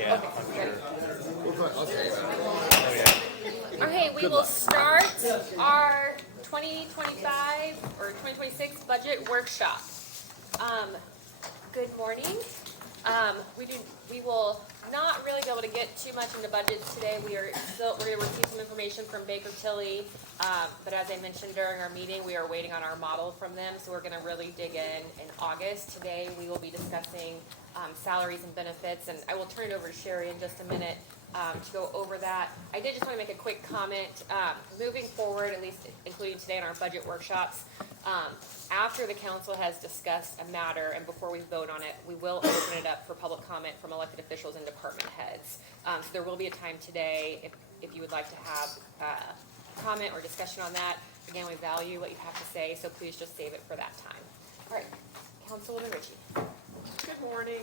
Yeah, Okay, I'm ready. sure. I'll tell you that. Oh, yeah. Okay, we will start our 2025 or 2026 budget workshop. Good morning. We will not really be able to get too much into budgets today. We're going to receive some information from Baker Tilly, but as I mentioned during our meeting, we are waiting on our model from them, so we're going to really dig in August. Today, we will be discussing salaries and benefits, and I will turn it over to Sherry in just a minute to go over that. I did just want to make a quick comment. Moving forward, at least including today in our budget workshops, after the council has discussed a matter and before we vote on it, we will open it up for public comment from elected officials and department heads. So there will be a time today if you would like to have comment or discussion on that. Again, we value what you have to say, so please just save it for that time. All right, Councilwoman Ritchie. Good morning.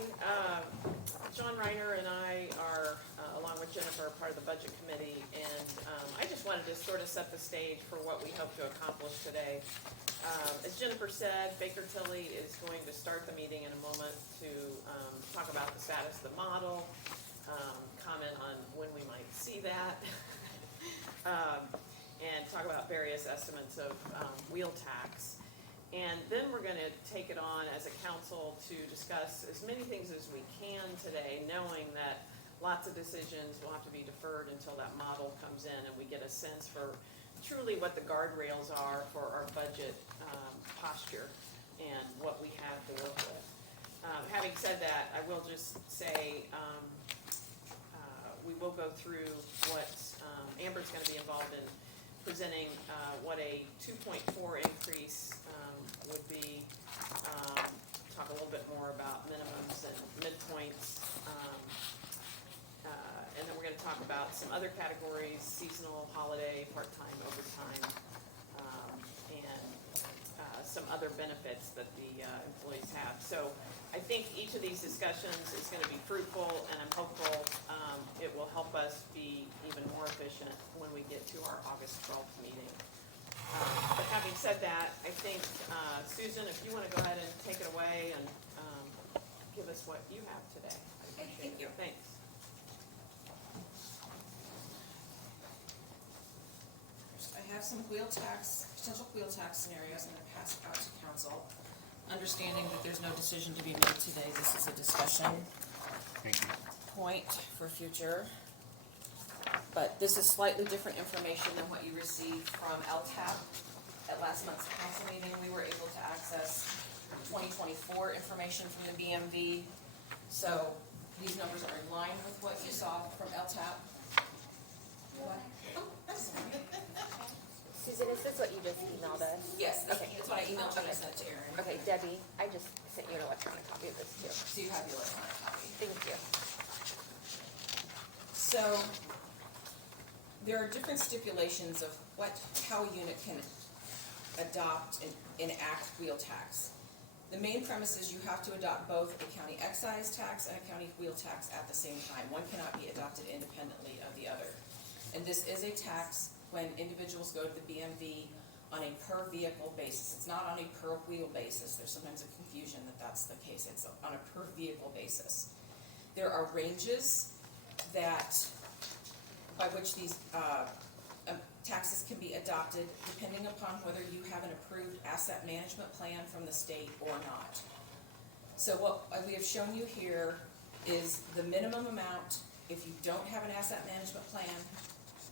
John Reiner and I are, along with Jennifer, part of the budget committee, and I just wanted to sort of set the stage for what we hope to accomplish today. As Jennifer said, Baker Tilly is going to start the meeting in a moment to talk about the status of the model, comment on when we might see that, and talk about various estimates of wheel tax. And then we're going to take it on as a council to discuss as many things as we can today, knowing that lots of decisions will have to be deferred until that model comes in and we get a sense for truly what the guardrails are for our budget posture and what we have to work with. Having said that, I will just say we will go through what Amber's going to be involved in presenting what a 2.4 increase would be, talk a little bit more about minimums and midpoints, and then we're going to talk about some other categories: seasonal, holiday, part-time, overtime, and some other benefits that the employees have. So I think each of these discussions is going to be fruitful, and I'm hopeful it will help us be even more efficient when we get to our August 12th meeting. But having said that, I think, Susan, if you want to go ahead and take it away and give us what you have today. Okay, thank you. Thanks. I have some potential wheel tax scenarios I'm going to pass out to council. Understanding that there's no decision to be made today, this is a discussion Thank you. point for future. But this is slightly different information than what you received from LTAP at last month's council meeting. We were able to access 2024 information from the BMV. So these numbers are in line with what you saw from LTAP. What? Oh, that's fine. Susan, is this what you just emailed us? Yes, Okay. that's what I emailed you and sent to Erin. Okay, Debbie, I just sent you an electronic copy of this too. So you have the electronic copy. Thank you. So there are different stipulations of how a unit can adopt and enact wheel tax. The main premise is you have to adopt both a county excise tax and a county wheel tax at the same time. One cannot be adopted independently of the other. And this is a tax when individuals go to the BMV on a per vehicle basis. It's not on a per wheel basis. There's sometimes a confusion that that's the case. It's on a per vehicle basis. There are ranges by which these taxes can be adopted depending upon whether you have an approved asset management plan from the state or not. So what we have shown you here is the minimum amount if you don't have an asset management plan,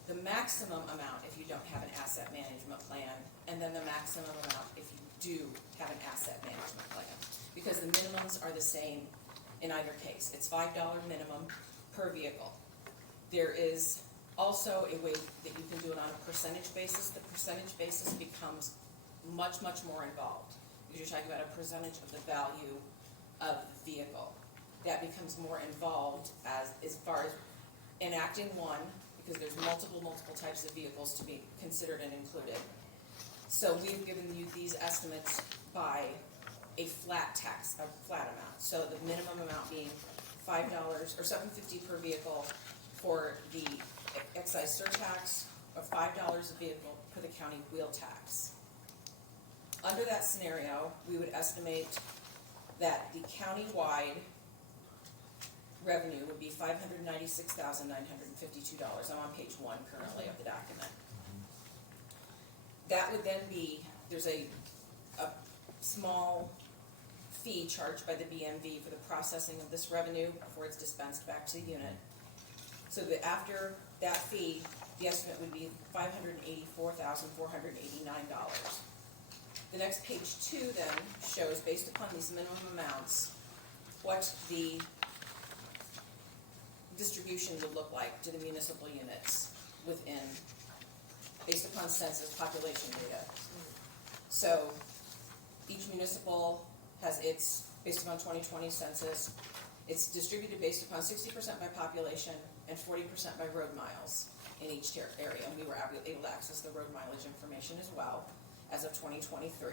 the maximum amount if you don't have an asset management plan, and then the maximum amount if you do have an asset management plan. Because the minimums are the same in either case. It's $5 minimum per vehicle. There is also a way that you can do it on a percentage basis. The percentage basis becomes much, much more involved. Because you're talking about a percentage of the value of the vehicle. That becomes more involved as far as enacting one, because there's multiple types of vehicles to be considered and included. So we've given you these estimates by a flat tax, a flat amount. So the minimum amount being $5 or $7.50 per vehicle for the excise surtax, or $5 a vehicle for the county wheel tax. Under that scenario, we would estimate that the county-wide revenue would be $596,952. I'm on page 1 currently of the document. That would then be, there's a small fee charged by the BMV for the processing of this revenue before it's dispensed back to the unit. So that after that fee, the estimate would be $584,489. The next page 2 then shows, based upon these minimum amounts, what the distribution would look like to the municipal units within, based upon census population data. So each municipal has its, based upon 2020 census, it's distributed based upon 60% by population and 40% by road miles in each area. And we were able to access the road mileage information as well as of 2023.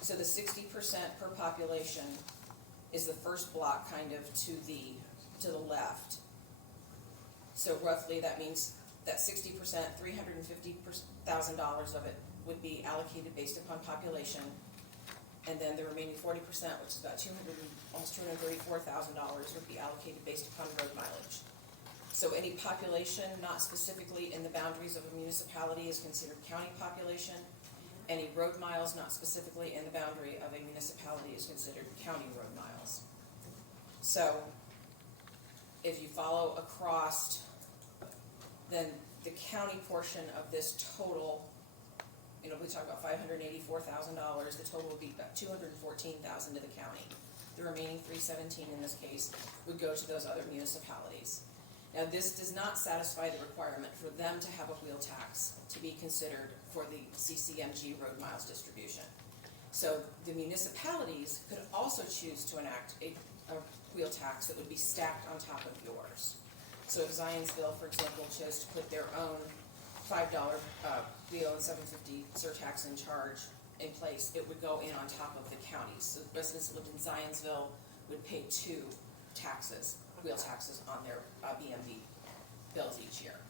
So the 60% per population is the first block kind of to the left. So roughly that means that 60%, $350,000 of it would be allocated based upon population, and then the remaining 40%, which is about almost $234,000, would be allocated based upon road mileage. So any population not specifically in the boundaries of a municipality is considered county population. Any road miles not specifically in the boundary of a municipality is considered county road miles. So if you follow across, then the county portion of this total, we talk about $584,000, the total would be about $214,000 to the county. The remaining $317 in this case would go to those other municipalities. Now, this does not satisfy the requirement for them to have a wheel tax to be considered for the CCMG road miles distribution. So the municipalities could also choose to enact a wheel tax that would be stacked on top of yours. So if Zionsville, for example, chose to put their own $5 wheel and $7.50 surtax in charge in place, it would go in on top of the counties. So residents that lived in Zionsville would pay 2 taxes, wheel taxes on their BMV bills each year.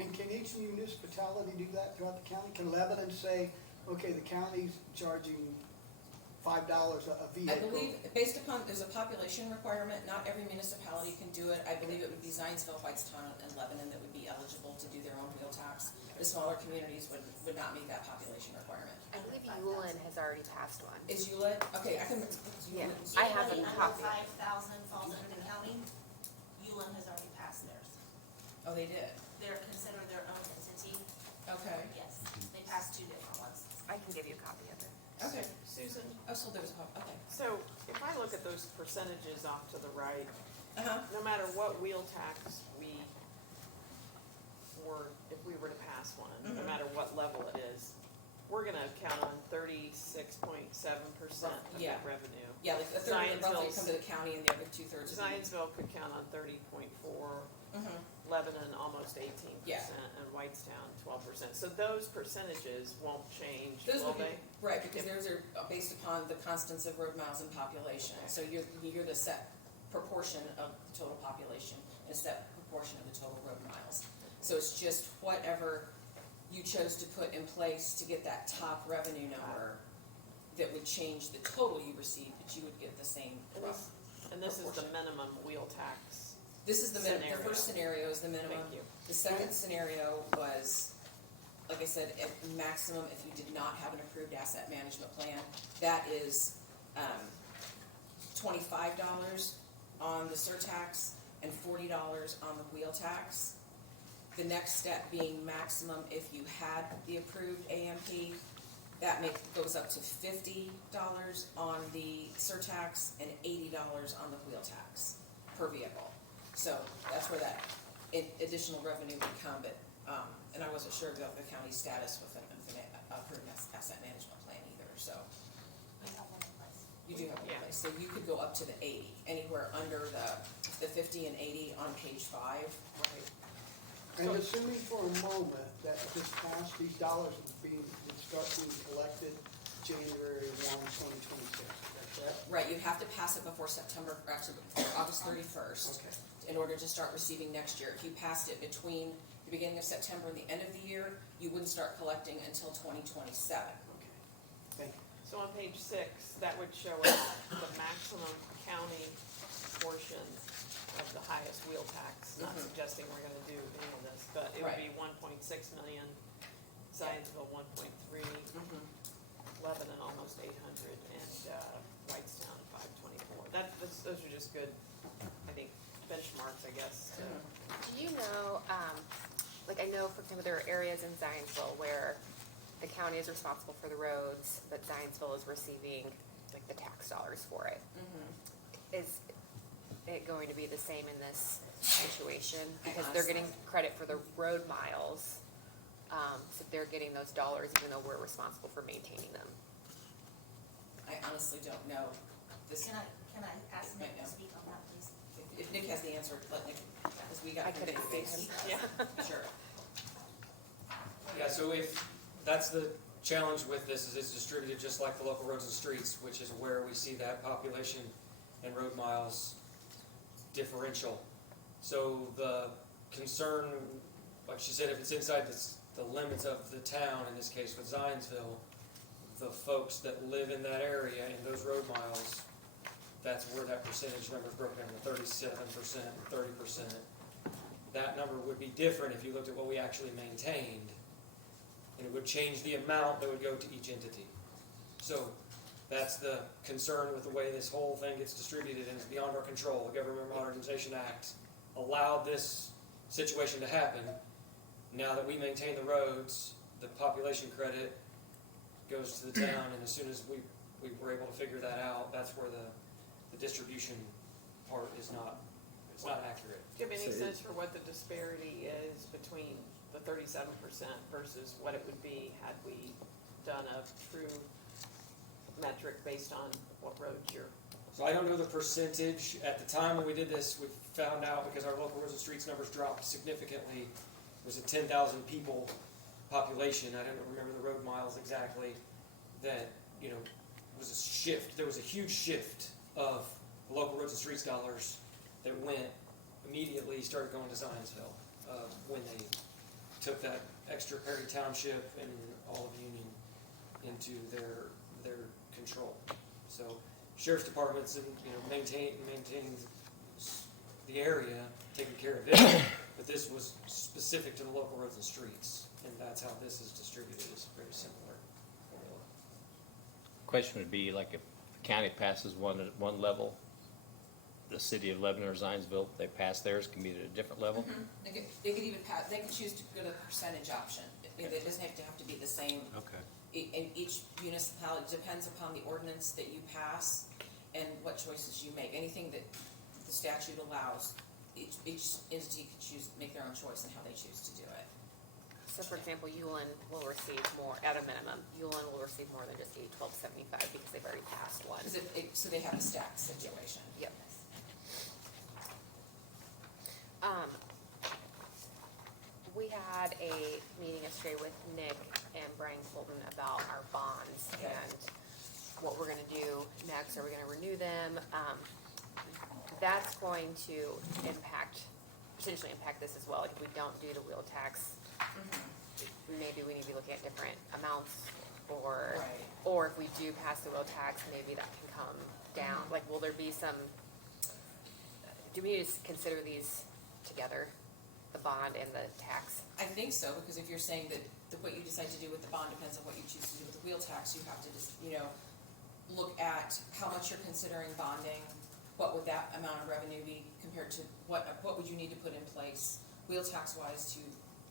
And can each municipality do that throughout the county? Can Lebanon say, okay, the county's charging $5 a vehicle? I believe, based upon, there's a population requirement, not every municipality can do it. I believe it would be Zionsville, Whitestown, and Lebanon that would be eligible to do their own wheel tax. The smaller communities would not meet that population requirement. I believe Ullin has already passed one. Is ULIT? Okay, I can. Yeah. I have a Anybody copy. under 5,000 falls under the county. Ullin has already passed theirs. Oh, they did? They're considered their own entity. Okay. Yes, they passed 2 different ones. I can give you a copy of it. Okay. Susan, Oh, so there was, okay. so if I look at those percentages off to the right, Uh-huh. no matter what wheel tax if we were to pass one, no Mhm. matter what level it is, we're gonna count on 36.7% of Yeah. that revenue. Yeah, like a third would roughly Zionsville's- come to the county and the other 2/3 would be. Zionsville could count on 30.4, Mhm. Lebanon almost 18%, Yeah. and Whitestown 12%. So those percentages won't change, Those will would be, they? right, because those are based upon the constants of road miles and population. So you're the set proportion of the total population and a set proportion of the total road miles. So it's just whatever you chose to put in place to get that top revenue number that would change the total you receive, but you would get the same rough. And this is the proportion. minimum wheel tax. This is the minimum, the Scenario. first scenario is the minimum. Thank you. The second scenario was, like I said, at maximum, if you did not have an approved asset management plan, that is $25 on the surtax and $40 on the wheel tax. The next step being maximum if you had the approved AMP, that goes up to $50 on the surtax and $80 on the wheel tax per vehicle. So that's where that additional revenue would come, but, and I wasn't sure about the county's status with an approved asset management plan either, so. We have one in place. You do have one Yeah. place, so you could go up to the 80, anywhere under the 50 and 80 on page 5. Right. And assuming for a moment that this past, these dollars would start being collected January 1, 2026, is that correct? Right, you have to pass it before September, or actually before August 31st. Okay. In order to start receiving next year. If you passed it between the beginning of September and the end of the year, you wouldn't start collecting until 2027. Okay, thank you. So on page 6, that would show us the maximum county portion of the highest wheel tax, not suggesting we're gonna do any of this, but it would be Right. 1.6 million, Zionsville 1.3, Lebanon almost 800, and Whitestown 524. Those are just good, I think, benchmarks, I guess. Do you know, like I know, for example, there are areas in Zionsville where the county is responsible for the roads, but Zionsville is receiving like the tax dollars for it. Is it going to be the same in this situation? Because they're getting credit for the road miles, so they're getting those dollars even though we're responsible for maintaining them. I honestly don't know. This, Can I ask Nick Right now. to speak on that, please? if Nick has the answer, let Nick, because we got. I couldn't see him. Yeah. Sure. Yeah, so if, that's the challenge with this, is it's distributed just like the local roads and streets, which is where we see that population and road miles differential. So the concern, like she said, if it's inside the limits of the town, in this case with Zionsville, the folks that live in that area and those road miles, that's where that percentage number is broken down to 37%, 30%. That number would be different if you looked at what we actually maintained, and it would change the amount that would go to each entity. So that's the concern with the way this whole thing gets distributed, and it's beyond our control. The Government Modernization Act allowed this situation to happen. Now that we maintain the roads, the population credit goes to the town, and as soon as we were able to figure that out, that's where the distribution part is not, it's not accurate. Do you have any sense for what the disparity is between the 37% versus what it would be had we done a true metric based on what roads you're? So I don't know the percentage. At the time when we did this, we found out, because our local roads and streets numbers dropped significantly, it was a 10,000 people population. I don't remember the road miles exactly. That, you know, was a shift. There was a huge shift of local roads and streets dollars that went immediately, started going to Zionsville when they took that extra Perry Township and all of Union into their control. So sheriff's departments and, you know, maintaining the area, taking care of it, but this was specific to the local roads and streets, and that's how this is distributed. It's a very similar formula. Question would be, like, if the county passes one at one level, the city of Lebanon or Zionsville, they pass theirs, can be at a different level? They could even pass, they could choose to go to the percentage option. It doesn't have to be the same. Okay. In each municipality, depends upon the ordinance that you pass and what choices you make. Anything that the statute allows, each entity can choose, make their own choice in how they choose to do it. So for example, Ullin will receive more, at a minimum, Ullin will receive more than just 812.75 because they've already passed one. So they have a stacked situation. Yep. We had a meeting yesterday with Nick and Brian Colton about our bonds Okay. and what we're gonna do next. Are we gonna renew them? That's going to potentially impact this as well. Like if we don't do the wheel tax, maybe we need to be looking at different amounts, or Right. or if we do pass the wheel tax, maybe that can come down. Like, will there be some? Do we need to consider these together, the bond and the tax? I think so, because if you're saying that what you decide to do with the bond depends on what you choose to do with the wheel tax, you have to just, look at how much you're considering bonding, what would that amount of revenue be compared to what would you need to put in place wheel tax wise to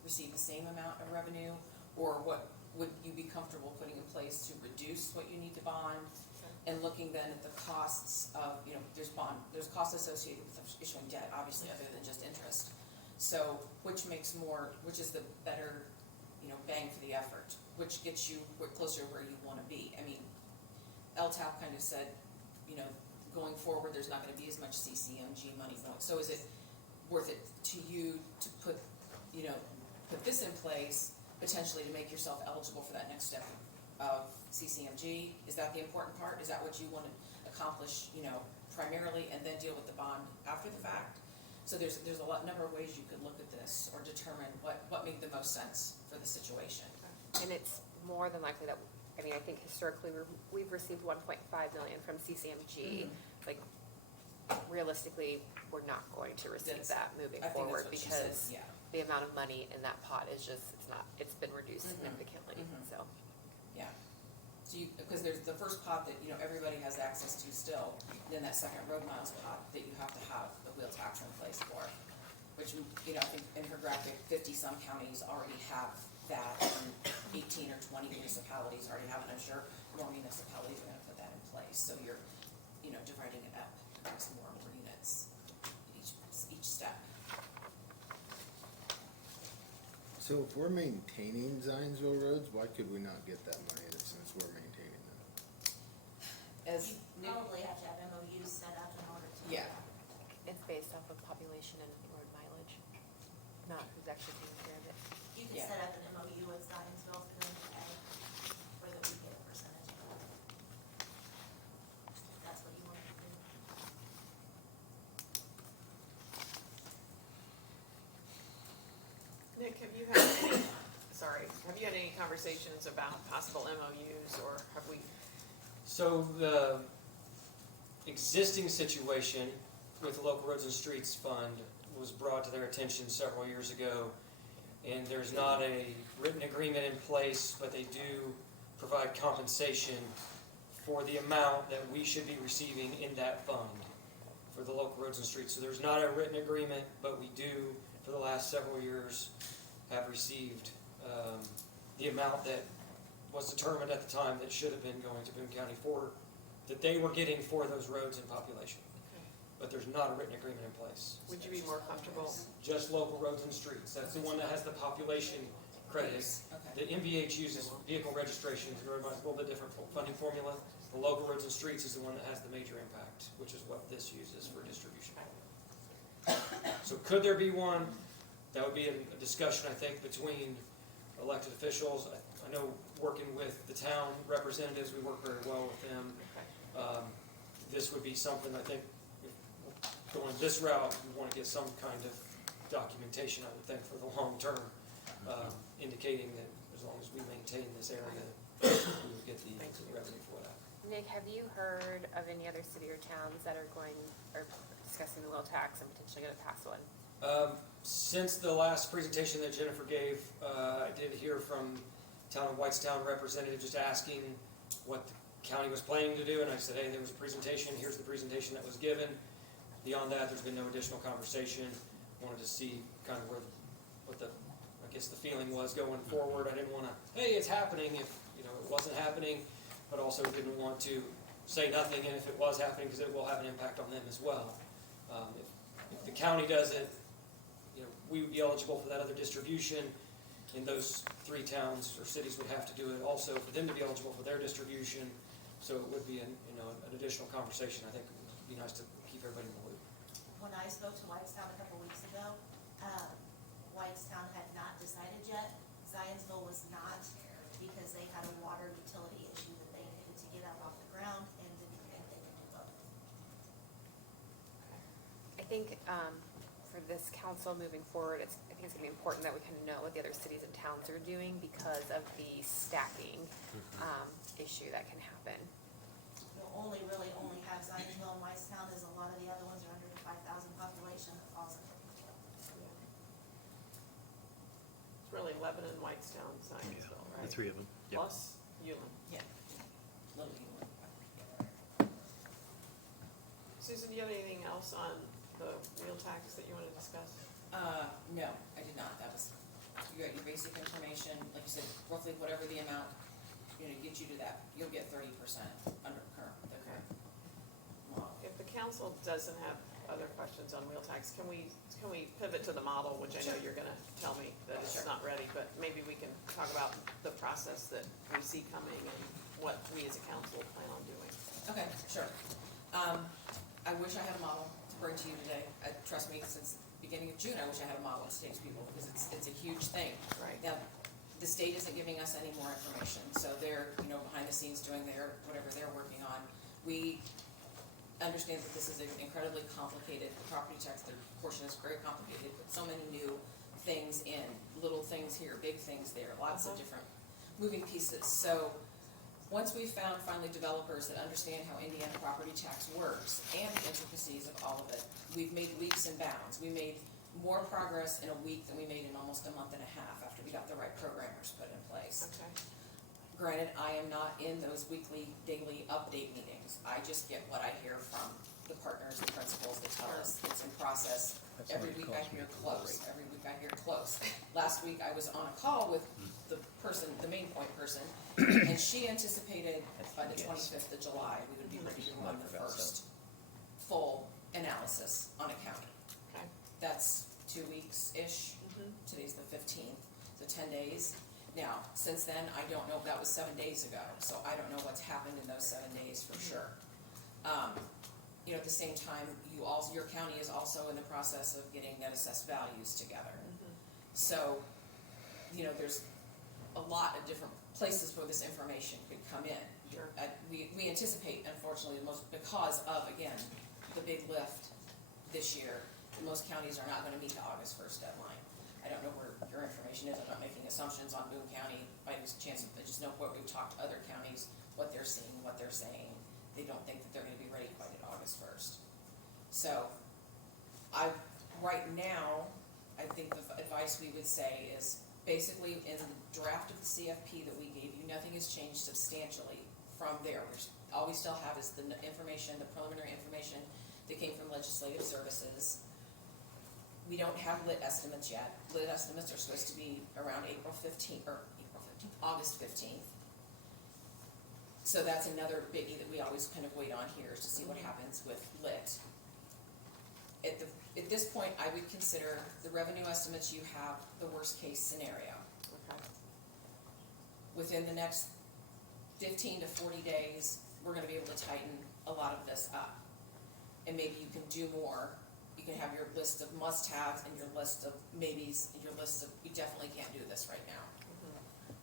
receive the same amount of revenue, or what would you be comfortable putting in place to reduce what you need to bond, and looking then at the costs of, there's costs associated with issuing debt, obviously, other than just interest. So, which is the better, bang for the effort, which gets you closer to where you wanna be. I mean, LTAP kind of said, going forward, there's not gonna be as much CCMG money going, so is it worth it to you to put this in place, potentially to make yourself eligible for that next step of CCMG? Is that the important part? Is that what you wanna accomplish, primarily, and then deal with the bond after the fact? So there's a number of ways you could look at this or determine what made the most sense for the situation. And it's more than likely that, I think historically we've received 1.5 million from CCMG. Like, realistically, we're not going to receive That's- that moving I think forward that's what she said, because yeah. the amount of money in that pot is just, it's been reduced Mhm. significantly, Mhm. so. Yeah, so you, because there's the first pot that, everybody has access to still, then that second road miles pot that you have to have the wheel tax in place for. Which, I think in her graphic, 50-some counties already have that, and 18 or 20 municipalities already have it. I'm sure more municipalities are gonna put that in place, so you're, dividing it up across more units each step. So if we're maintaining Zionsville roads, why could we not get that money since we're maintaining them? As You new, probably have to have MOUs set up in order to. yeah, It's based off of population and road mileage, not who's actually taking care of it. You can Yeah. set up an MOU with Zionsville for them to pay, where that we get a percentage of it. If that's what you want to do. Nick, have you had any conversations about possible MOUs, or have we? So the existing situation with the Local Roads and Streets Fund was brought to their attention several years ago. And there's not a written agreement in place, but they do provide compensation for the amount that we should be receiving in that fund for the local roads and streets. So there's not a written agreement, but we do, for the last several years, have received the amount that was determined at the time that should have been going to Boone County that they were getting for those roads and population. But there's not a written agreement in place. Would you be more comfortable? Just local roads and streets. That's the one that has the population credit. okay. The MVH uses vehicle registration, a little bit different funding formula. The local roads and streets is the one that has the major impact, which is what this uses for distribution. So could there be one? That would be a discussion, I think, between elected officials. I know working with the town representatives, we work very well with them. This would be something, I think, going this route, we want to get some kind of documentation, I would think, for the long term, indicating that as long as we maintain this area, we would get the revenue for that. Nick, have you heard of any other city or towns that are discussing the wheel tax and potentially gonna pass one? Since the last presentation that Jennifer gave, I did hear from town of Whitestown representative just asking what the county was planning to do, and I said, hey, there was a presentation, here's the presentation that was given. Beyond that, there's been no additional conversation. Wanted to see kind of what the feeling was going forward. I didn't want to, hey, it's happening if, it wasn't happening, but also didn't want to say nothing, and if it was happening, because it will have an impact on them as well. If the county does it, we would be eligible for that other distribution, and those 3 towns or cities would have to do it also for them to be eligible for their distribution. So it would be an additional conversation. I think it would be nice to keep everybody in the loop. When I spoke to Whitestown a couple weeks ago, Whitestown had not decided yet. Zionsville was not, because they had a water utility issue that they needed to get up off the ground and didn't think they could do both. I think, for this council moving forward, I think it's gonna be important that we kind of know what the other cities and towns are doing because of the stacking, issue that can happen. You'll only have Zionsville and Whitestown, as a lot of the other ones are under the 5,000 population that falls under. It's really Lebanon, Whitestown, Zionsville, right? The 3 of them. Yep. Plus Ulen. Yeah. Little unit. Susan, do you have anything else on the wheel tax that you want to discuss? No, I did not. That was, you got your basic information, like you said, roughly whatever the amount, get you to that, you'll get 30% under the current model. If the council doesn't have other questions on wheel tax, can we pivot to the model, which I know you're gonna tell me that it's Sure. not ready, but maybe we can talk about the process that we see coming and what we as a council plan on doing. Okay, sure. I wish I had a model to bring to you today. Trust me, since the beginning of June, I wish I had a model to take to people because it's a huge thing. Right. Now, the state isn't giving us any more information, so they're, behind the scenes doing whatever they're working on. We understand that this is an incredibly complicated property tax. Their portion is very complicated, but so many new things in, little things here, big things there, lots of different moving pieces. So Once we found finally developers that understand how Indiana property tax works and the intricacies of all of it, we've made leaps and bounds. We made more progress in a week than we made in almost a month and a half after we got the right programmers put in place. Okay. Granted, I am not in those weekly, daily update meetings. I just get what I hear from the partners, the principals that tell us it's in process. That's Every what it week I costs me hear to close, operate. every week I hear close. Last week I was on a call with the person, the main point person, and she anticipated by the Yes. 25th of July, we would be ready to run the About first full analysis on a county. Okay. That's 2 weeks-ish. Today's the 15th, so 10 days. Now, since then, I don't know, that was 7 days ago, so I don't know what's happened in those 7 days for sure. You know, at the same time, your county is also in the process of getting net assessed values together. So, you know, there's a lot of different places where this information could come in. Sure. We anticipate, unfortunately, because of, again, the big lift this year, most counties are not gonna meet the August 1st deadline. I don't know where your information is, I'm not making assumptions on Boone County by any chance, I just know what we've talked to other counties, what they're seeing, what they're saying. They don't think that they're gonna be ready quite at August 1st. So, right now, I think the advice we would say is, basically, in the draft of the CFP that we gave you, nothing has changed substantially from there. All we still have is the information, the preliminary information that came from legislative services. We don't have lit estimates yet. Lit estimates are supposed to be around August 15th. So that's another biggie that we always kind of wait on here, is to see what happens with lit. At this point, I would consider the revenue estimates you have the worst case scenario. Okay. Within the next 15 to 40 days, we're gonna be able to tighten a lot of this up. And maybe you can do more. You can have your list of must-haves and your list of maybes, and your list of, you definitely can't do this right now.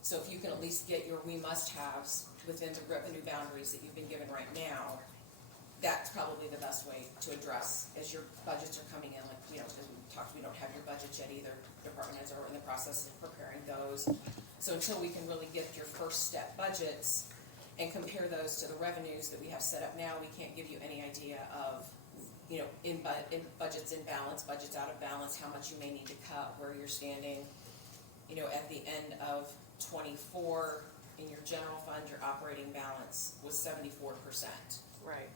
So if you can at least get your we must-haves within the revenue boundaries that you've been given right now, that's probably the best way to address as your budgets are coming in, like, you know, as we talked, we don't have your budgets yet either. Department heads are in the process of preparing those. So until we can really get your first step budgets and compare those to the revenues that we have set up now, we can't give you any idea of, you know, in budgets in balance, budgets out of balance, how much you may need to cut, where you're standing. You know, at the end of 24, in your general fund, your operating balance was 74%. Right.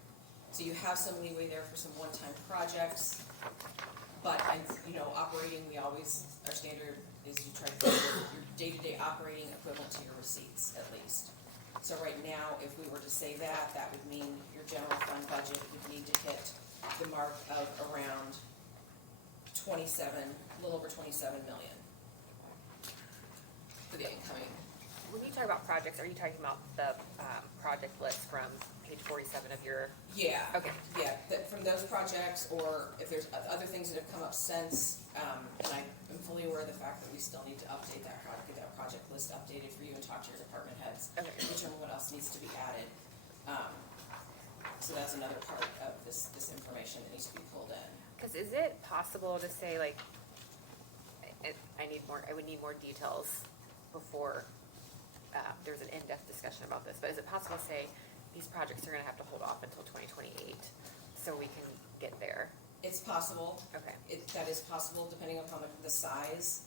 So you have some leeway there for some one-time projects, but, you know, operating, we always, our standard is you try to get your day-to-day operating equivalent to your receipts, at least. So right now, if we were to say that, that would mean your general fund budget would need to hit the mark of around 27, a little over 27 million for the incoming. When you talk about projects, are you talking about the project list from page 47 of your? Yeah. Okay. Yeah, from those projects, or if there's other things that have come up since, and I'm fully aware of the fact that we still need to update that project, get that project list updated for you and talk to your department heads. Okay. Determine what else needs to be added. So that's another part of this information that needs to be pulled in. Because is it possible to say, like, I would need more details before there's an in-depth discussion about this, but is it possible to say these projects are gonna have to hold off until 2028 so we can get there? It's possible. Okay. That is possible, depending upon the size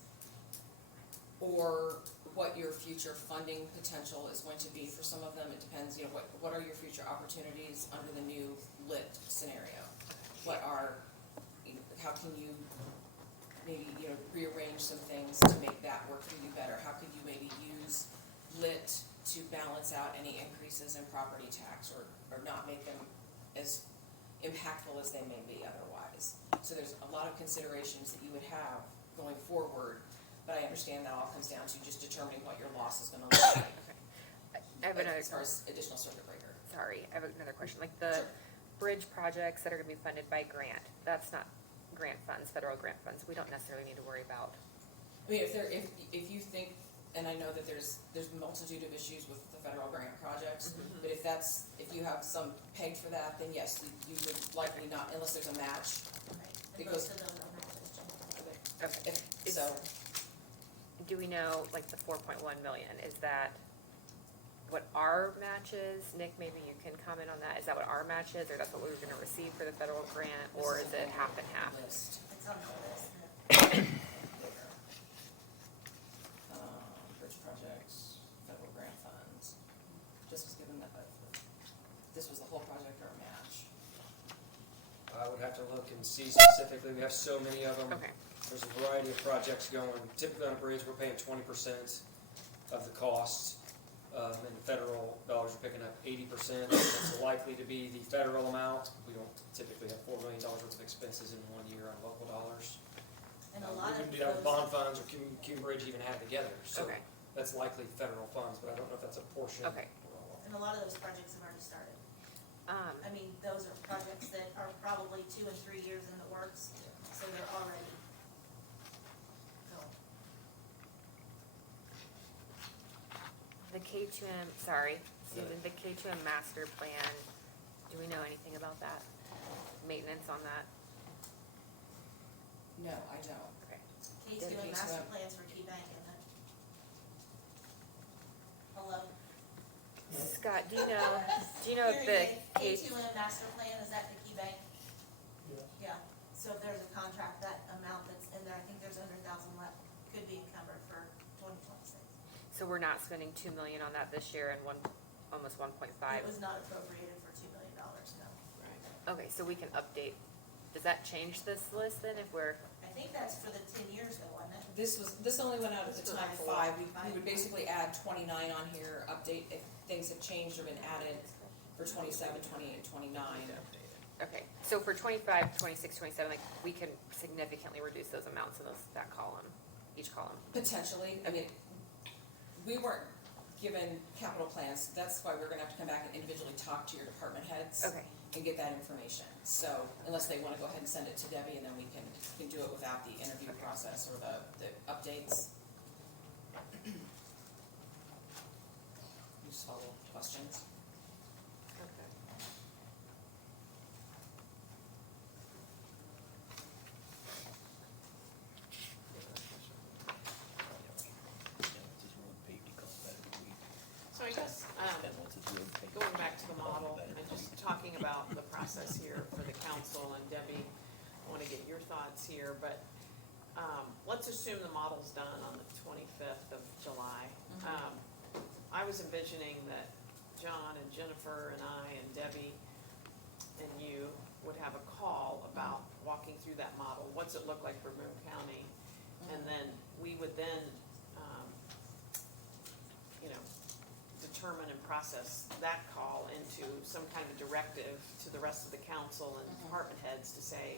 or what your future funding potential is going to be for some of them. It depends, you know, what are your future opportunities under the new lit scenario? What are, how can you maybe, you know, rearrange some things to make that work for you better? How could you maybe use lit to balance out any increases in property tax, or not make them as impactful as they may be otherwise? So there's a lot of considerations that you would have going forward, but I understand that all comes down to just determining what your loss is gonna look like. Okay. I have another, As far as additional circuit breaker. sorry, I have another question. Like the Sure. bridge projects that are gonna be funded by grant, that's not grant funds, federal grant funds. We don't necessarily need to worry about. I mean, if you think, and I know that there's a multitude of issues with the federal grant projects, but if you have some pegged for that, then yes, you would likely not, unless there's a match. Right, and Because- most of them are matches generally. Okay. So, Do we know, like the 4.1 million, is that what our match is? Nick, maybe you can comment on that. Is that what our match is, or that's what we were gonna receive for the federal grant, or This is a it half and half? List. It's on the list. Bridge projects, federal grant funds. Just was given that, this was the whole project or a match. I would have to look and see specifically, we have so many of them. Okay, There's a variety of projects going. Typically on a bridge, we're paying 20% of the cost, and the federal dollars are picking up 80%. It's likely to be the federal amount. We don't typically have $4 million worth of expenses in 1 year on local dollars. And a lot of We wouldn't do that with those, bond funds or Cume Bridge even had together, so okay, that's likely federal funds, but I don't know if that's a portion. okay. and a lot of those projects have already started. Um, I mean, those are projects that are probably 2 and 3 years in the works, so they're already going. the K2M, sorry, Susan, the K2M master plan, do we know anything about that? Maintenance on that? No, I don't. Okay. K2 and K2M. master plans for Key Bank, isn't it? Hello? Scott, do you know if the K, K2M master plan, is that the Key Bank? Yeah, so if there's a contract, that amount that's in there, I think there's 100,000 left, could be encumbered for 2026. so we're not spending 2 million on that this year and almost 1.5? It was not appropriated for $2 million, no. Right. Okay, so we can update, does that change this list then if we're, I think that's for the 10 years though, wasn't it? This only went out at the This was time for 5. We would basically add 29 on here, update if things have changed or been added for 27, 28, 29. okay, so for 25, 26, 27, like, we can significantly reduce those amounts in that column, each column? Potentially, I mean, we weren't given capital plans, that's why we're gonna have to come back and individually talk to your department heads. Okay, And get that information, so unless they wanna go ahead and send it to Debbie, and then we can do it without the interview process or the updates. Just follow questions. okay. So I guess, going back to the model and just talking about the process here for the council, and Debbie, I wanna get your thoughts here, but, let's assume the model's done on the 25th of July. I was envisioning that John and Jennifer and I and Debbie and you would have a call about walking through that model, what's it look like for Boone County? And then we would then, determine and process that call into some kind of directive to the rest of the council and department heads to say,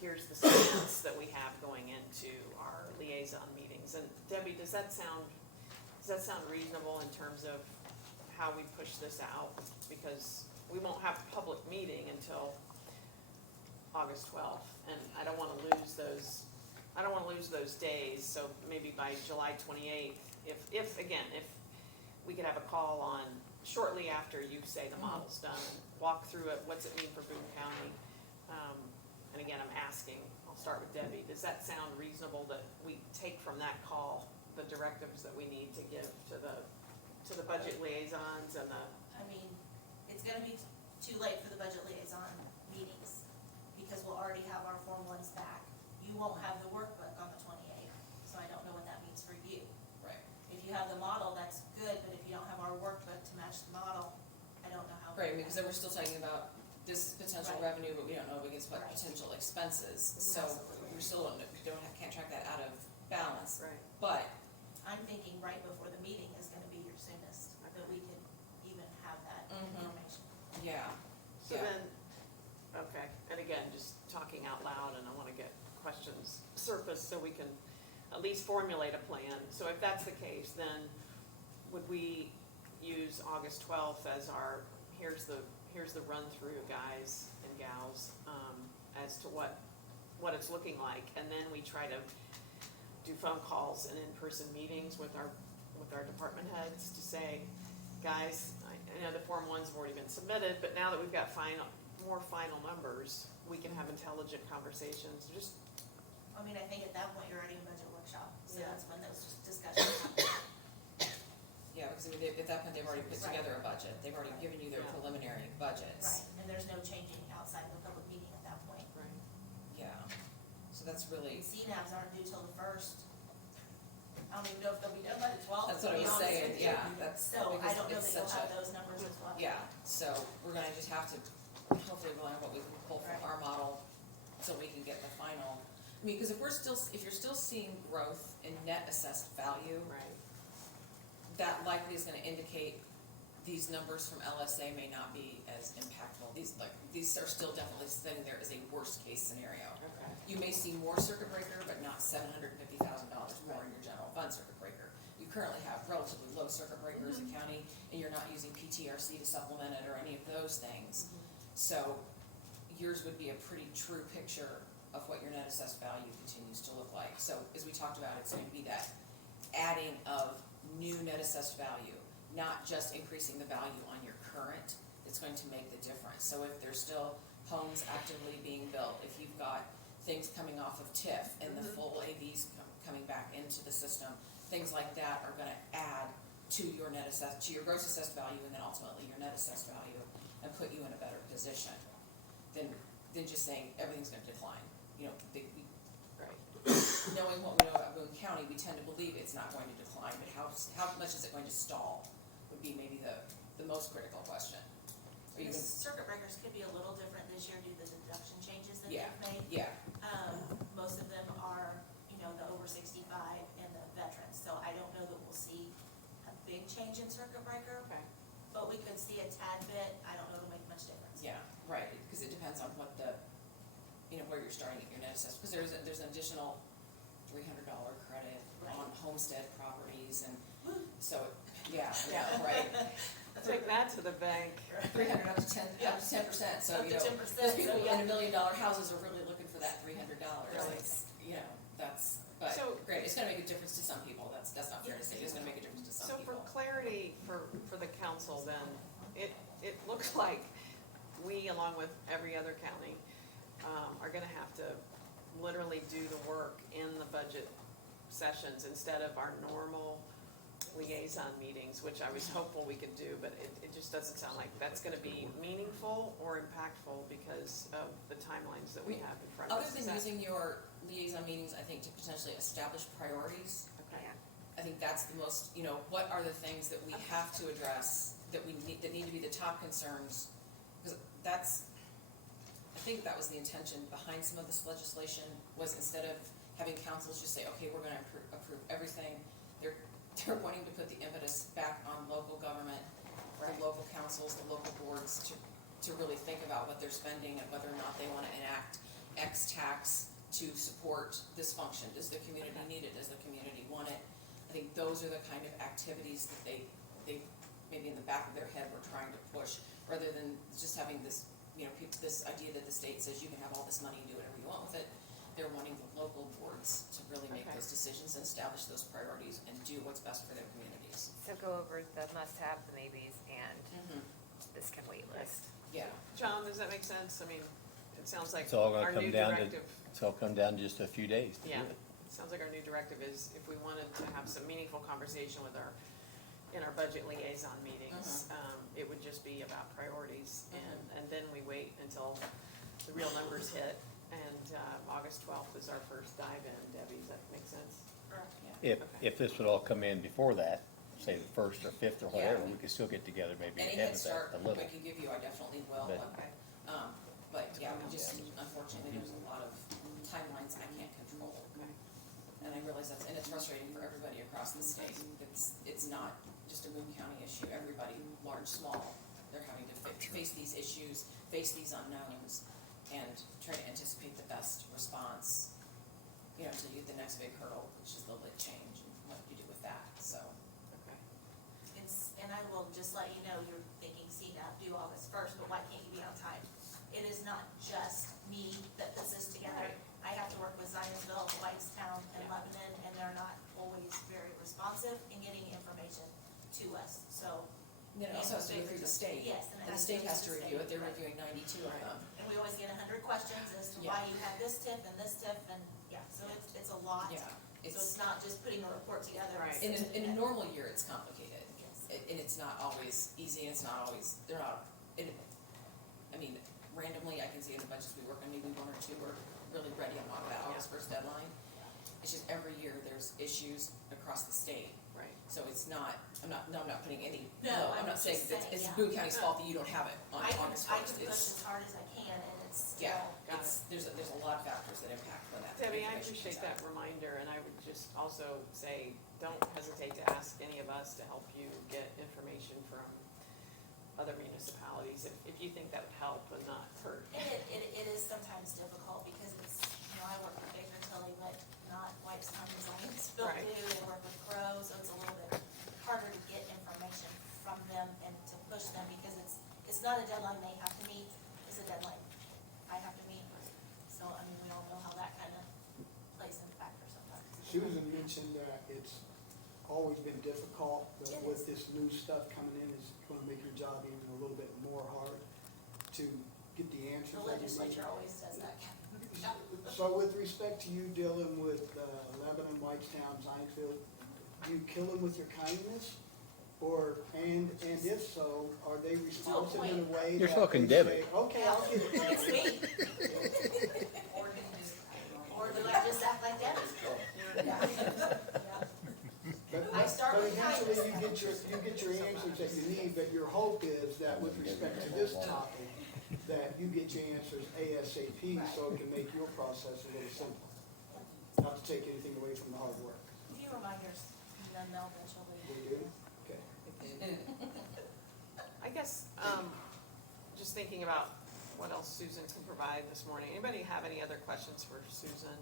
here's the stance that we have going into our liaison meetings. And Debbie, does that sound reasonable in terms of how we push this out? Because we won't have a public meeting until August 12th, and I don't wanna lose those days, so maybe by July 28th, if we could have a call on shortly after you say the model's done, walk through it, what's it mean for Boone County? And again, I'm asking, I'll start with Debbie, does that sound reasonable that we take from that call the directives that we need to give to the budget liaisons and the, I mean, it's gonna be too late for the budget liaison meetings, because we'll already have our Form 1s back. You won't have the workbook on the 28th, so I don't know what that means for you. Right. If you have the model, that's good, but if you don't have our workbook to match the model, I don't know how. Right, because then we're still talking about this potential Right. revenue, but we don't know against what Right. potential expenses. So Absolutely. we still can't track that out of balance. right, But I'm thinking right before the meeting is gonna be your soonest, that we could even have that information. yeah, so Yeah. then, okay, and again, just talking out loud, and I wanna get questions surfaced so we can at least formulate a plan. So if that's the case, then would we use August 12th as our, here's the run-through, guys and gals, as to what it's looking like, and then we try to do phone calls and in-person meetings with our department heads to say, guys, I know the Form 1s have already been submitted, but now that we've got more final numbers, we can have intelligent conversations, just, I mean, I think at that point, you're already in budget workshop, so Yeah. that's when those discussions happen. yeah, because I mean, if that point, they've already put Right. together a budget, they've already given you their Yeah. preliminary budgets. Right, and there's no changing outside of a public meeting at that point. Right. Yeah, so that's really, CNAPs aren't due till the first. I don't even know if they'll be done by the 12th. that's what I was saying, yeah, that's, So I because don't know it's that you'll such have a, those numbers as well. yeah, so we're gonna just have to hopefully rely on what we can pull from Right. our model, so we can get the final. I mean, cause if you're still seeing growth in net assessed value, Right. that likely is gonna indicate these numbers from LSA may not be as impactful. These are still definitely sitting there as a worst case scenario. Okay. You may see more circuit breaker, but not $750,000 more in your general fund circuit breaker. You currently have relatively low circuit breaker as a county, and you're not using PTRC to supplement it or any of those things. So yours would be a pretty true picture of what your net assessed value continues to look like. So as we talked about, it's going to be that adding of new net assessed value, not just increasing the value on your current, it's going to make the difference. So if there's still homes actively being built, if you've got things coming off of TIF and the full AVs coming back into the system, things like that are gonna add to your to your gross assessed value and then ultimately your net assessed value and put you in a better position than just saying everything's gonna decline. You know, Right. knowing what we know about Boone County, we tend to believe it's not going to decline, but how much is it going to stall would be maybe the most critical question. Are you The gonna, circuit breakers could be a little different this year due to the deduction changes that Yeah. they've made. yeah, Most of them are, the over 65 and the veterans, so I don't know that we'll see a big change in circuit breaker, Okay. but we could see a tad bit. I don't know it'll make much difference. yeah, right, because it depends on what where you're starting at your net assessment, because there's an additional $300 credit Right. on homestead properties, and so, yeah, right. Take that to the bank. 300 up to 10%, so, Up to 10%, those people so, yeah. in $1 million houses are really looking for that $300. Really? It's, but, So- great, it's gonna make a difference to some people, that's not fair to say, it's gonna make a difference to some So people. for clarity for the council then, it looks like we, along with every other county, are gonna have to literally do the work in the budget sessions instead of our normal liaison meetings, which I was hopeful we could do, but it just doesn't sound like that's gonna be meaningful or impactful because of the timelines that we have in front of Other us. than Is that- using your liaison meetings, I think, to potentially establish priorities, Okay. I think that's the most, what are the things that we have to address, that need to be the top concerns? Because I think that was the intention behind some of this legislation, was instead of having councils just say, okay, we're gonna approve everything, they're wanting to put the impetus back on local government, the local councils, the local boards, to really think about what they're spending and whether or not they wanna enact X tax to support this function. Does the community need it? Does the community want it? I think those are the kind of activities that they maybe in the back of their head were trying to push, rather than just having this, this idea that the state says you can have all this money and do whatever you want with it. They're wanting the local boards to really make Okay. those decisions and establish those priorities and do what's best for their communities. So go over the must-have, the maybes, and this can wait list. Yeah, John, does that make sense? I mean, it sounds like It's all our gonna new come down to, directive. it's all come down to just a few days to do Yeah, it. it sounds like our new directive is if we wanted to have some meaningful conversation in our budget liaison meetings, it would just be about priorities. And then we wait until the real numbers hit, and August 12th is our first dive in. Debbie, does that make sense? If this would all come in before that, say the 1st or 5th or whatever, Yeah. we could still get together maybe any ahead head of start that a we little. can give you, I definitely will. But- Okay. But yeah, we just, unfortunately, there's a lot of timelines I can't control. Okay. And I realize and it's frustrating for everybody across the state. It's not just a Boone County issue. Everybody, large, small, they're having to face these issues, face these unknowns, and try to anticipate the best response, to the next big hurdle, which is the lid change and what you do with that, so. Okay. And I will just let you know, you're thinking CNAP due August 1st, but why can't you be on time? It is not just me that puts this together. I have to work with Zionsville, Whitestown, and Lebanon, and they're not always very responsive in getting information to us, so. Then it also has to go through the state. Yes, And the state has to review it. They're right. reviewing 92 of them. And we always get 100 questions as to why you have this tip and this tip, and, so it's a lot. Yeah, So it's not just putting a report together. and Right. In sending a it. normal year, it's complicated. Yes. and it's not always easy, and it's not always, they're not, I mean, randomly, I can see in the budgets we work on, maybe one or two are really ready on that August first deadline. It's just every year there's issues across the state. Right. So it's not, I'm not putting any, No, I'm I'm not saying just that it's saying, Boone County's fault that you don't have it on I can August push first. It's, as hard as I can, and it's still. yeah, Got it's, there's a lot of factors that impact when that Debbie, I information appreciate comes that out. reminder, and I would just also say, don't hesitate to ask any of us to help you get information from other municipalities, if you think that would help and not hurt. And it is sometimes difficult because it's, I work with Baker Tilly, but not Whitestown Designs. Still Right. do, they work with Crow, so it's a little bit harder to get information from them and to push them because it's not a deadline they have to meet, it's a deadline I have to meet. So, I mean, we all know how that kind of plays into factor sometimes. Susan mentioned that it's always been difficult, but It with is. this new stuff coming in, it's gonna make your job even a little bit more hard to get the answers The that you need. legislature always does that. So with respect to you dealing with Lebanon, Whitestown, Zionsville, do you kill them with your kindness? Or, and if so, are they responsive in a way You're that talking they Debbie. say, okay, I'll get it. It's me. Or do I just act like that? Yeah. But I start but with eventually kindness. you get your answers that you need, but your hope is that with respect to this topic, that you get your answers ASAP, so it can make your process a little simpler. Not to take anything away from the hard work. A few reminders, and then they'll eventually. We do? Okay. I guess, just thinking about what else Susan can provide this morning. Anybody have any other questions for Susan?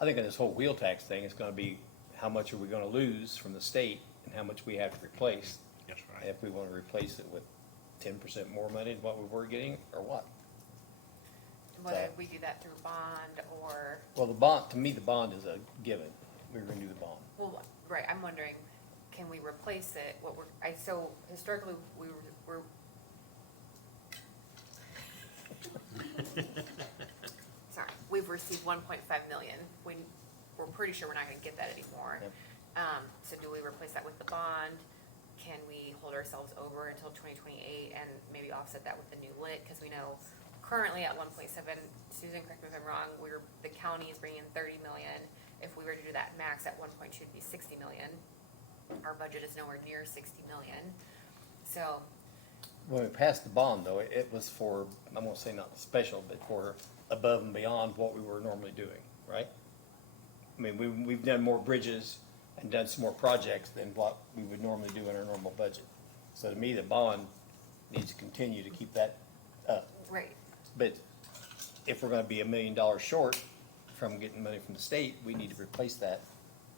I think in this whole wheel tax thing, it's gonna be how much are we gonna lose from the state and how much we have to replace. That's And if we wanna replace it with 10% more money than what we were getting, or what? Whether we do that through bond or, Well, the bond, to me, the bond is a given. We're gonna do the bond. well, right, I'm wondering, can we replace it? So historically, we're sorry, we've received 1.5 million. We're pretty sure we're not gonna get that anymore. Yep. So do we replace that with the bond? Can we hold ourselves over until 2028 and maybe offset that with the new lit? Cause we know currently at 1.7, Susan, correct me if I'm wrong, the county is bringing in 30 million. If we were to do that max at 1.2, it'd be 60 million. Our budget is nowhere near 60 million. So, When we passed the bond, though, it was for, I won't say not special, but for above and beyond what we were normally doing, right? I mean, we've done more bridges and done some more projects than what we would normally do in our normal budget. So to me, the bond needs to continue to keep that up. right, But if we're gonna be $1 million short from getting money from the state, we need to replace that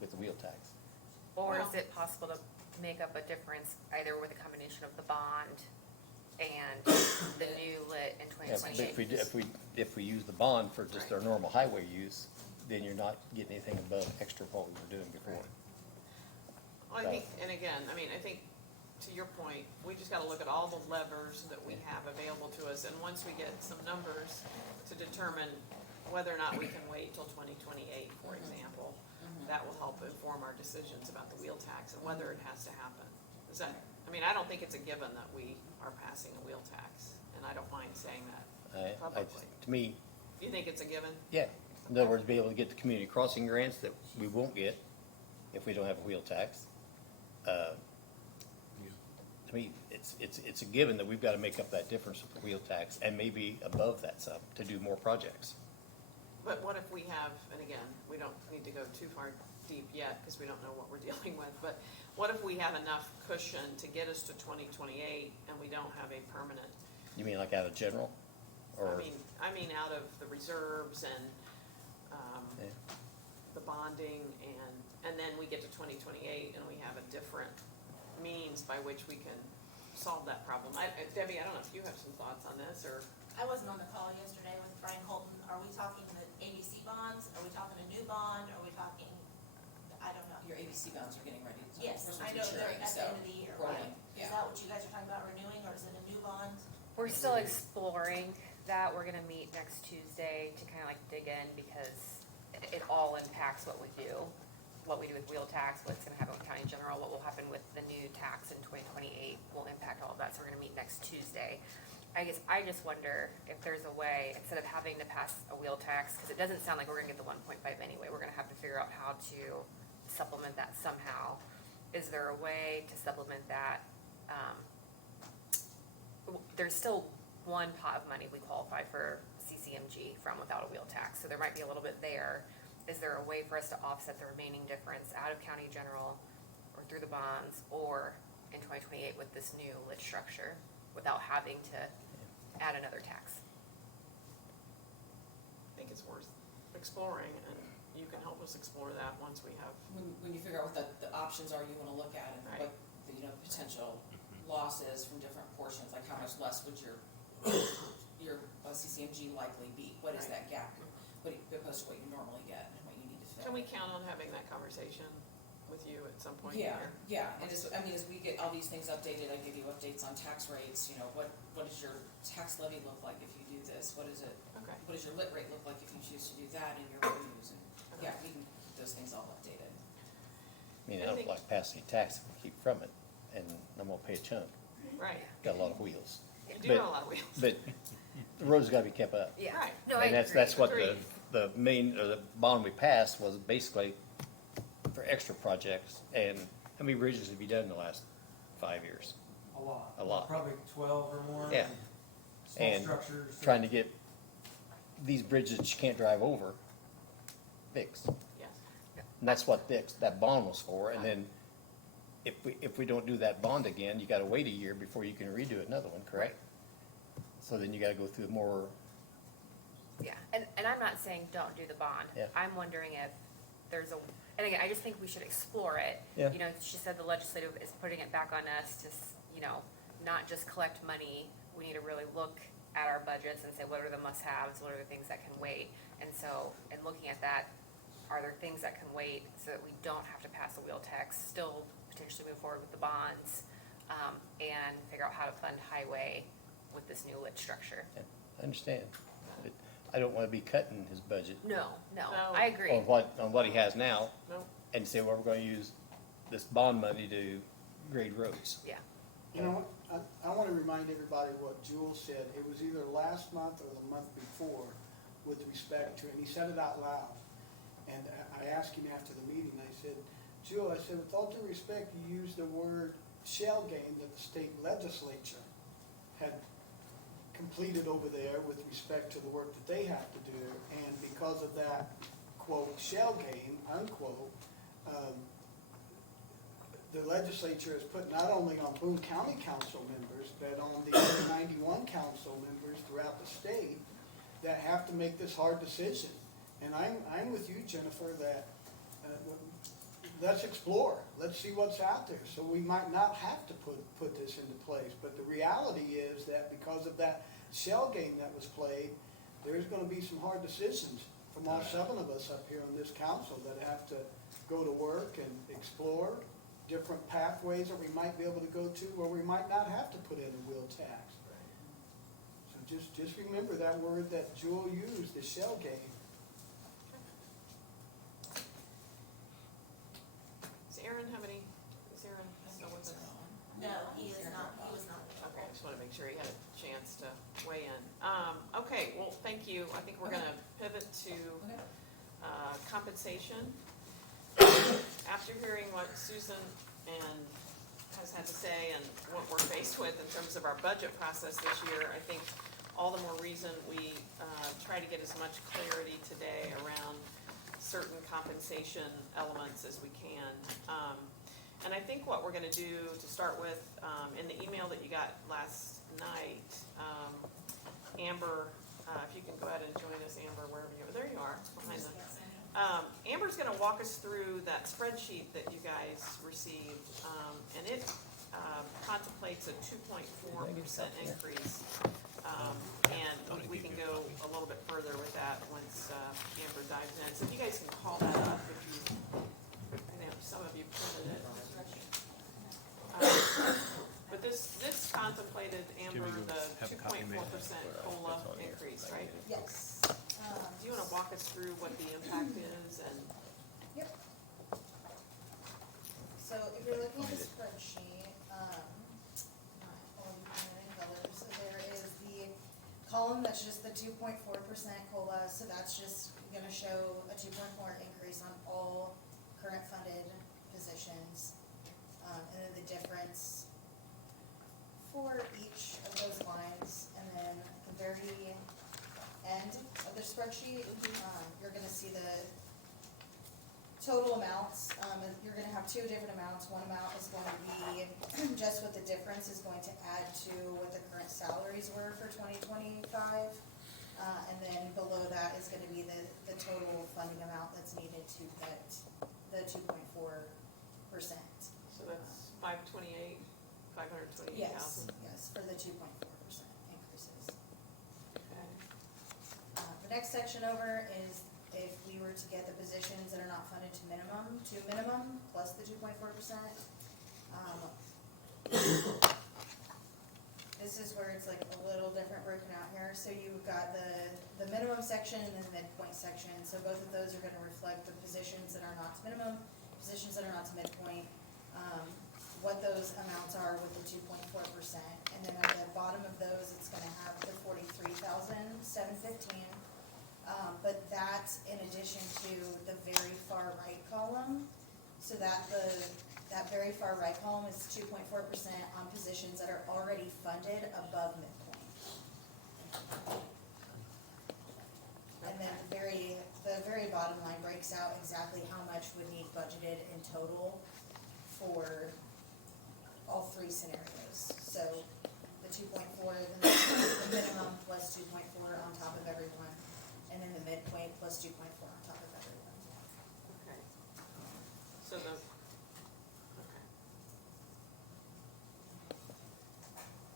with the wheel tax. or Well- is it possible to make up a difference either with a combination of the bond and the new lit in Yeah, but 2028? if we use the bond for just our normal highway use, then you're not getting anything above extra what we were doing before. Well, I think, and again, I mean, I think, to your point, we just gotta look at all the levers that we have available to us, and once we get some numbers to determine whether or not we can wait till 2028, for example, that will help inform our decisions about the wheel tax and whether it has to happen. Is that, I mean, I don't think it's a given that we are passing a wheel tax, and I don't mind saying that publicly. To me, You think it's a given? yeah, in other words, be able to get the community crossing grants that we won't get if we don't have a wheel tax. To me, it's a given that we've gotta make up that difference with the wheel tax and maybe above that sum to do more projects. But what if we have, and again, we don't need to go too far deep yet, because we don't know what we're dealing with, but what if we have enough cushion to get us to 2028 and we don't have a permanent, You mean like out of general? Or, I mean out of the reserves and, yeah. the bonding, and then we get to 2028 and we have a different means by which we can solve that problem. Debbie, I don't know if you have some thoughts on this, or, I wasn't on the call yesterday with Brian Colton. Are we talking the ABC bonds? Are we talking a new bond? Are we talking, I don't know. Your ABC bonds are getting ready. Yes, First I one's know they're maturing, at the so end of the year, right? rolling, Is yeah. that what you guys are talking about renewing, or is it a new bond? We're still exploring that. We're gonna meet next Tuesday to kind of like dig in because it all impacts what we do. what we do with wheel tax, what's gonna happen with county general, what will happen with the new tax in 2028 will impact all of that, so we're gonna meet next Tuesday. I just wonder if there's a way, instead of having to pass a wheel tax, cause it doesn't sound like we're gonna get the 1.5 anyway, we're gonna have to figure out how to supplement that somehow. Is there a way to supplement that? There's still one pot of money we qualify for CCMG from without a wheel tax, so there might be a little bit there. Is there a way for us to offset the remaining difference out of county general or through the bonds or in 2028 with this new lit structure without having to add another tax? I think it's worth exploring, and you can help us explore that once we have, When you figure out what the options are you wanna look at and Right. what the, potential loss is from different portions, like how much less would your CCMG likely be? What is that gap, opposed to what you normally get and what you need to fill? can we count on having that conversation with you at some point Yeah, here? yeah, and just, as we get all these things updated, I give you updates on tax rates, what does your tax levy look like if you do this? What does Okay, your lit rate look like if you choose to do that in your revenues? And, yeah, we can keep those things all updated. I mean, I don't like passing a tax if we keep from it, and I'm gonna pay a chunk, right, got a lot of wheels. you do But- know a lot of wheels. But the road's gotta be kept up. Yeah, Right. no, I And agree. that's what Agreed. the main, or the bond we passed was basically for extra projects. And how many bridges have you done in the last 5 years? A lot. A lot. Probably 12 or more. Yeah. Small And structures. Trying to get these bridges that you can't drive over fixed. Yes, And that's what that bond was for. And then if we don't do that bond again, you gotta wait a year before you can redo another one, correct? So then you gotta go through more, Yeah, and I'm not saying don't do the bond. Yeah. I'm wondering if there's a, and again, I just think we should explore it. Yeah. She said the legislative is putting it back on us to, not just collect money. We need to really look at our budgets and say, what are the must-haves, what are the things that can wait? And so, in looking at that, are there things that can wait so that we don't have to pass a wheel tax, still potentially move forward with the bonds, and figure out how to fund highway with this new lit structure? I understand. But I don't wanna be cutting his budget No, No. I agree. on what he has now no, and say, well, we're gonna use this bond money to grade roads. Yeah. You know, I wanna remind everybody what Jewel said, it was either last month or the month before with respect to, and he said it out loud. And I asked him after the meeting, I said, Jewel, I said, with all due respect, you used the word shell game that the state legislature had completed over there with respect to the work that they have to do, and because of that, quote, shell game, unquote, the legislature has put not only on Boone County council members, but on the other 91 council members throughout the state that have to make this hard decision. And I'm with you, Jennifer, that let's explore, let's see what's out there. So we might not have to put this into place, but the reality is that because of that shell game that was played, there's gonna be some hard decisions from all 7 of us up here on this council that have to go to work and explore different pathways that we might be able to go to, or we might not have to put in a wheel tax. So just remember that word that Jewel used, the shell game. does Aaron have any, is Aaron still with us? No, he is not, he was not. Okay, I just wanna make sure he had a chance to weigh in. Okay, well, thank you, I think we're gonna pivot to, compensation. After hearing what Susan has had to say and what we're faced with in terms of our budget process this year, I think all the more reason we try to get as much clarity today around certain compensation elements as we can. And I think what we're gonna do to start with, in the email that you got last night, Amber, if you can go ahead and join us, Amber, wherever you are, there you are, behind the. Amber's gonna walk us through that spreadsheet that you guys received, and it contemplates a 2.4% increase. And we can go a little bit further with that once Amber dives in. So if you guys can call that up, if you, I know some of you printed it. But this contemplated, Amber, the 2.4% COLA increase, right? Yes. Do you wanna walk us through what the impact is and? that's just the 2.4% COLA, so that's just gonna show a 2.4 increase on all current funded positions. And then the difference for each of those lines, and then at the very end of the spreadsheet, you're gonna see the total amounts. And you're gonna have two different amounts. One amount is going to be just what the difference is going to add to what the current salaries were for 2025. And then below that is gonna be the total funding amount that's needed to get the 2.4%. So that's 528, 528,000. Yes, for the 2.4% increases. Okay. The next section over is if we were to get the positions that are not funded to minimum, plus the 2.4%. This is where it's like a little different broken out here. So you've got the minimum section and then the midpoint section. So both of those are gonna reflect the positions that are not to minimum, positions that are not to midpoint, what those amounts are with the 2.4%. And then at the bottom of those, it's gonna have the 43,715. But that's in addition to the very far right column, so that that very far right column is 2.4% on positions that are already funded above midpoint. And then the very bottom line breaks out exactly how much would need budgeted in total for all three scenarios. So the 2.4, the minimum plus 2.4 on top of everyone, and then the midpoint plus 2.4 on top of everyone. Okay. So okay.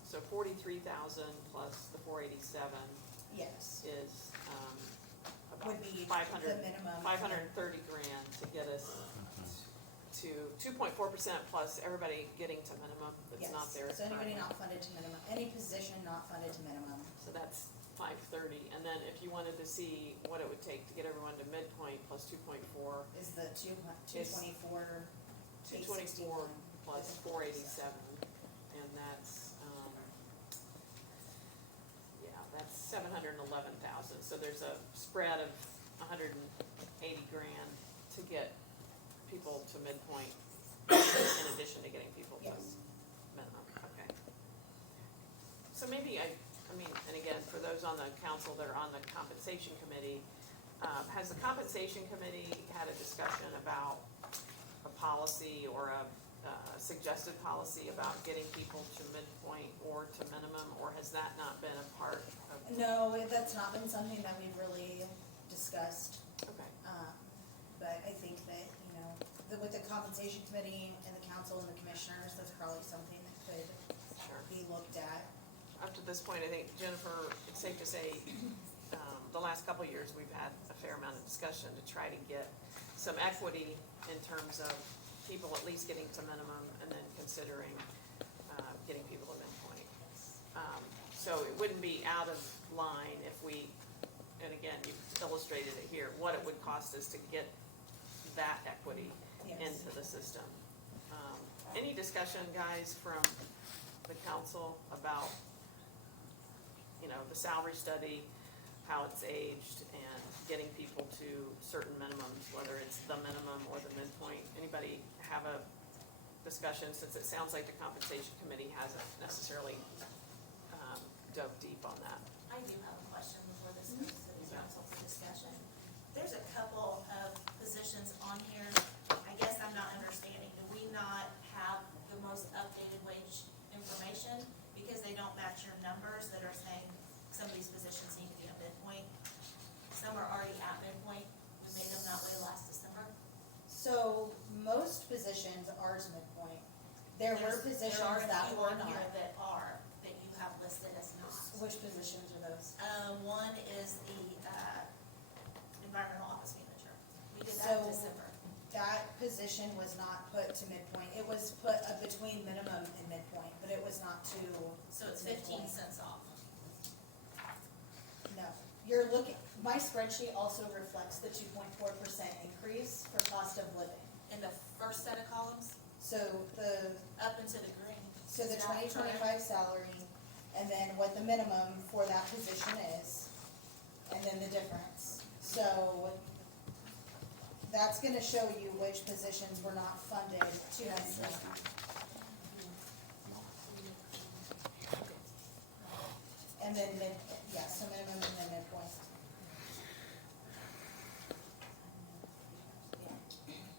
So 43,000 plus the 487 Yes, is, about would be 500, the minimum. 530 grand to get us to 2.4% plus everybody getting to minimum that's not there. Yes, so anybody currently. not funded to minimum, any position not funded to minimum. So that's 530, and then if you wanted to see what it would take to get everyone to midpoint plus 2.4, Is the 224, 224 plus 487, and that's, that's 711,000. So there's a spread of 180 grand to get people to midpoint, in addition to getting people to Yes. minimum. Okay. So maybe I mean, and again, for those on the council that are on the compensation committee, has the compensation committee had a discussion about a policy or a suggested policy about getting people to midpoint or to minimum, or has that not been a part of? No, that's not been something that we've really discussed. Okay. But I think that, with the compensation committee and the council and the commissioners, that's probably something that could Sure. be looked at. Up to this point, I think, Jennifer, it's safe to say, the last couple of years, we've had a fair amount of discussion to try to get some equity in terms of people at least getting to minimum and then considering getting people to midpoint. So it wouldn't be out of line if we, and again, you've illustrated it here, what it would cost us to get that equity Yes. into the system. Any discussion, guys, from the council about, the salary study, how it's aged, and getting people to certain minimums, whether it's the minimum or the midpoint? Anybody have a discussion, since it sounds like the compensation committee hasn't necessarily dove deep on that? I do have a question before this goes to the council for discussion. There's a couple of positions on here, I guess I'm not understanding, do we not have the most updated wage information? Because they don't match your numbers that are saying some of these positions need to be at midpoint. Some are already at midpoint, we made them that way last December. So most positions are to midpoint. There were positions There are a that few were on here not. that are, that you have listed as not. Which positions are those? One is the, environmental office manager. We did that So- in December. That position was not put to midpoint. It was put between minimum and midpoint, but it was not to. So it's 15 midpoint. cents off. No, you're looking, my spreadsheet also reflects the 2.4% increase for cost of living. In the first set of columns, So the up into the green. So the Is that 2025 correct? salary and then what the minimum for that position is, and then the difference. So that's gonna show you which positions were not funded to this. And then so minimum and then midpoint.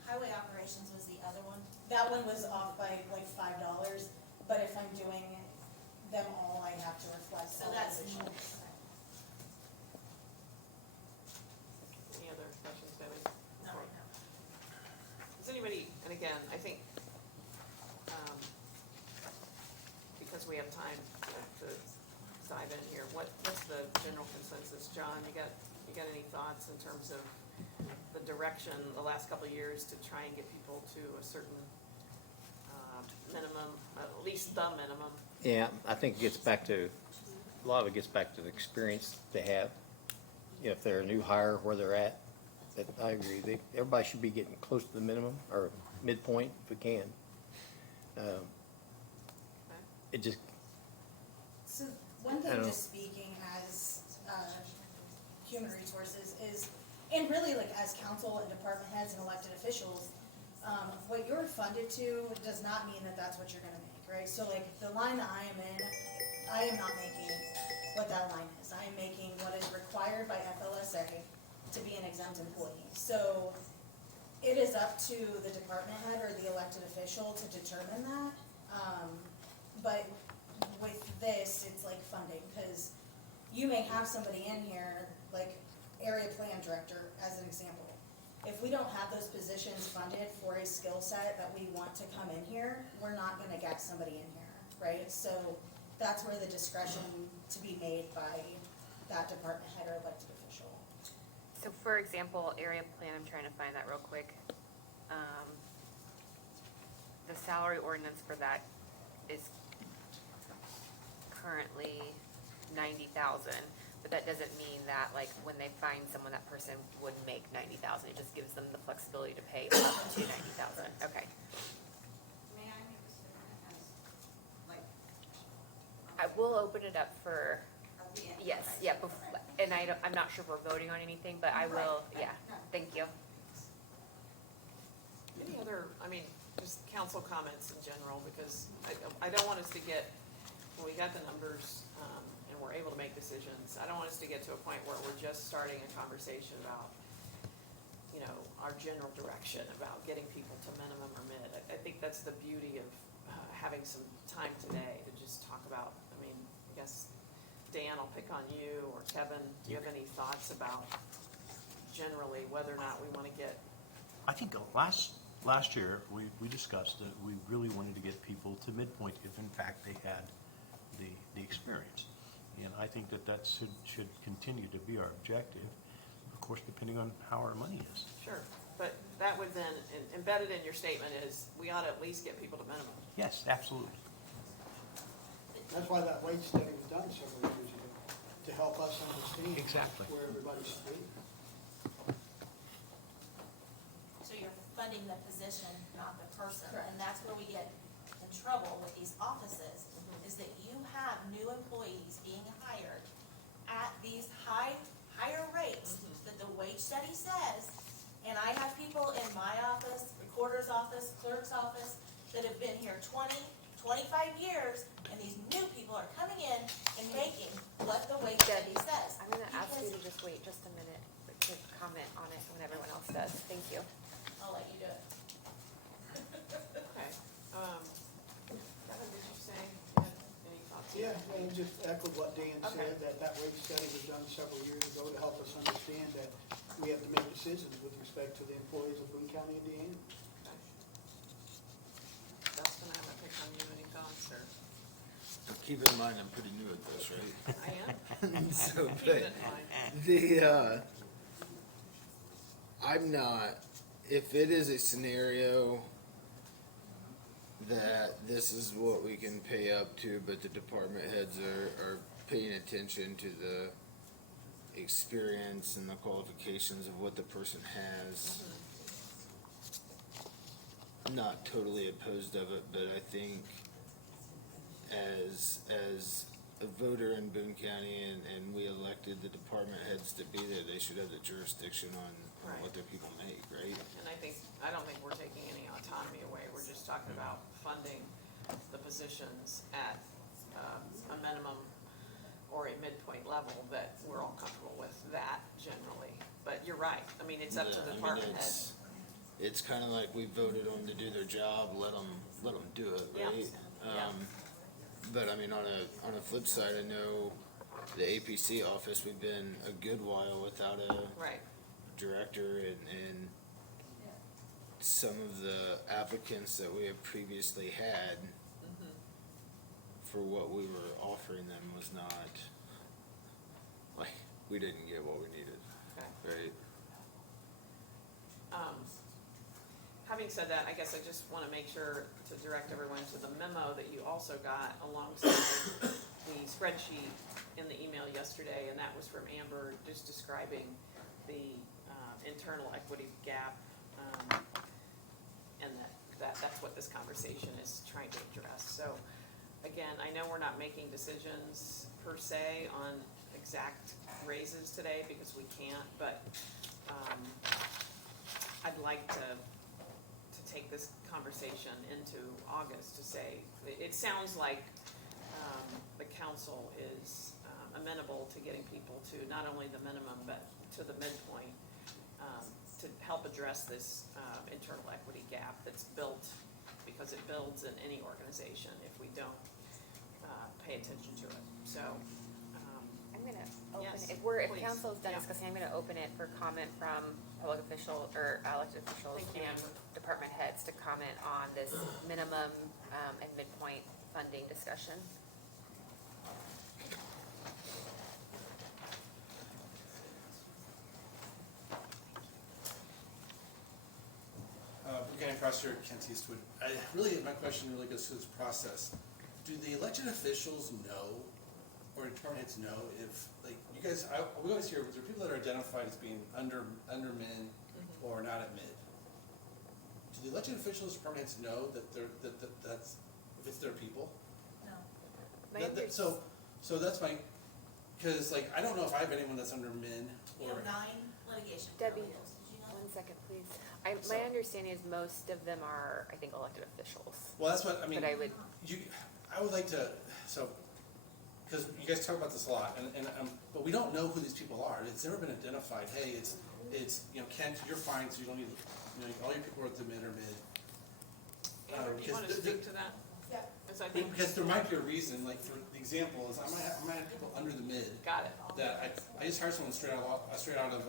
Highway operations was the other one. That one was off by like $5, but if I'm doing them all, I have to reflect So all that's, positions. Any other questions, Debbie? no, no. Does anybody, and again, I think, because we have time to dive in here, what's the general consensus? John, you got any thoughts in terms of the direction the last couple of years to try and get people to a certain minimum, at least the minimum? Yeah, I think it gets back to, a lot of it gets back to the experience they have. You know, if they're a new hire, where they're at, that I agree, everybody should be getting close to the minimum, or midpoint if we can. It just, So one I thing, don't know. just speaking as human resources is, and really like as council and department heads and elected officials, what you're funded to does not mean that that's what you're gonna make, right? So like the line that I am in, I am not making what that line is. I am making what is required by FLSA to be an exempt employee. So it is up to the department head or the elected official to determine that. But with this, it's like funding, because you may have somebody in here, like area plan director, as an example. If we don't have those positions funded for a skill set that we want to come in here, we're not gonna get somebody in here, right? So that's where the discretion to be made by that department head or elected official. So for example, area plan, I'm trying to find that real quick. The salary ordinance for that is currently 90,000, but that doesn't mean that like when they find someone, that person would make 90,000. It just gives them the flexibility to pay up to 90,000. Okay. May I make this different as, like, I will open it up for, at the end? yes, Okay. yeah, and I'm not sure if we're voting on anything, but I will, Right, yeah, right. thank you. Any other, just council comments in general, because I don't want us to get, when we got the numbers, and we're able to make decisions, I don't want us to get to a point where we're just starting a conversation about, our general direction about getting people to minimum or mid. I think that's the beauty of having some time today to just talk about, I guess, Dan, I'll pick on you, or Kevin, do you have any thoughts about generally whether or not we want to get, I think last year, we discussed that we really wanted to get people to midpoint if in fact they had the experience. And I think that should continue to be our objective, of course, depending on how our money is. sure, but that would then, embedded in your statement is, we ought to at least get people to minimum. Yes, absolutely. That's why that wage study was done several years ago, to help us understand Exactly. where everybody should be. So you're funding the position, not the person. Correct. And that's where we get in trouble with these offices, is that you have new employees being hired at these higher rates that the wage study says. And I have people in my office, recorder's office, clerk's office, that have been here 20, 25 years, and these new people are coming in and making what the wage study says. I'm gonna ask you Because- to just wait just a minute to comment on it when everyone else does. Thank you. I'll let you do it. Okay. Kevin, did you say, you had any thoughts? Yeah, and just echo what Dan Okay. said, that wage study was done several years ago to help us understand that we have to make decisions with respect to the employees of Boone County, Indiana. Dustin, I haven't picked on you, any thoughts, or? Keep in mind, I'm pretty new at this, right? I am. So, Keep but it in mind. the, I'm not, if it is a scenario that this is what we can pay up to, but the department heads are paying attention to the experience and the qualifications of what the person has. I'm not totally opposed of it, but I think as a voter in Boone County and we elected the department heads to be there, they should have the jurisdiction on Right. what their people make, right? And I don't think we're taking any autonomy away, we're just talking about funding the positions at, a minimum or a midpoint level, that we're all comfortable with that generally. But you're right, I mean, it's up to Yeah, the I mean, department head. It's kinda like we voted them to do their job, let them do it, Yeah. right? Yeah. But I mean, on a flip side, I know the APC office, we've been a good while without a Right, director, and some of the applicants that we have previously had for what we were offering them was not, like, we didn't get what we needed, okay. right? Having said that, I guess I just wanna make sure to direct everyone to the memo that you also got alongside the spreadsheet in the email yesterday, and that was from Amber, just describing the, internal equity gap, and that's what this conversation is trying to address. So, again, I know we're not making decisions per se on exact raises today, because we can't, but, I'd like to take this conversation into August to say, it sounds like, the council is amenable to getting people to not only the minimum, but to the midpoint, to help address this, internal equity gap that's built, because it builds in any organization if we don't, pay attention to it, so, I'm gonna open, Yes, if please. council's done Yeah. discussing, I'm gonna open it for comment from public official, or elected officials Thank you, and Amber. department heads to comment on this minimum, and midpoint funding discussion. Boone County Prosecutor Kent Eastwood. My question really goes to this process. Do the elected officials know, or department heads know, if, like, you guys, we always hear, there are people that are identified as being under min or not at mid. Do the elected officials, department heads know that's, if it's their people? No. My So that's my, cause like, I don't know if I have anyone that's under min We or. have 9 litigation Debbie, paralegals, did you know? one second, please. My understanding is most of them are, I think, elected officials, Well, that's what, I mean. but I would, I would like to, because you guys talk about this a lot, but we don't know who these people are. It's never been identified. Hey, it's Kent, you're fine, so you don't need, all your people are at the mid or mid. Amber, do you wanna speak to that? Yeah. Because I think, Because there might be a reason, like for the example is, I might have people under the mid got it, that I just hired someone straight out of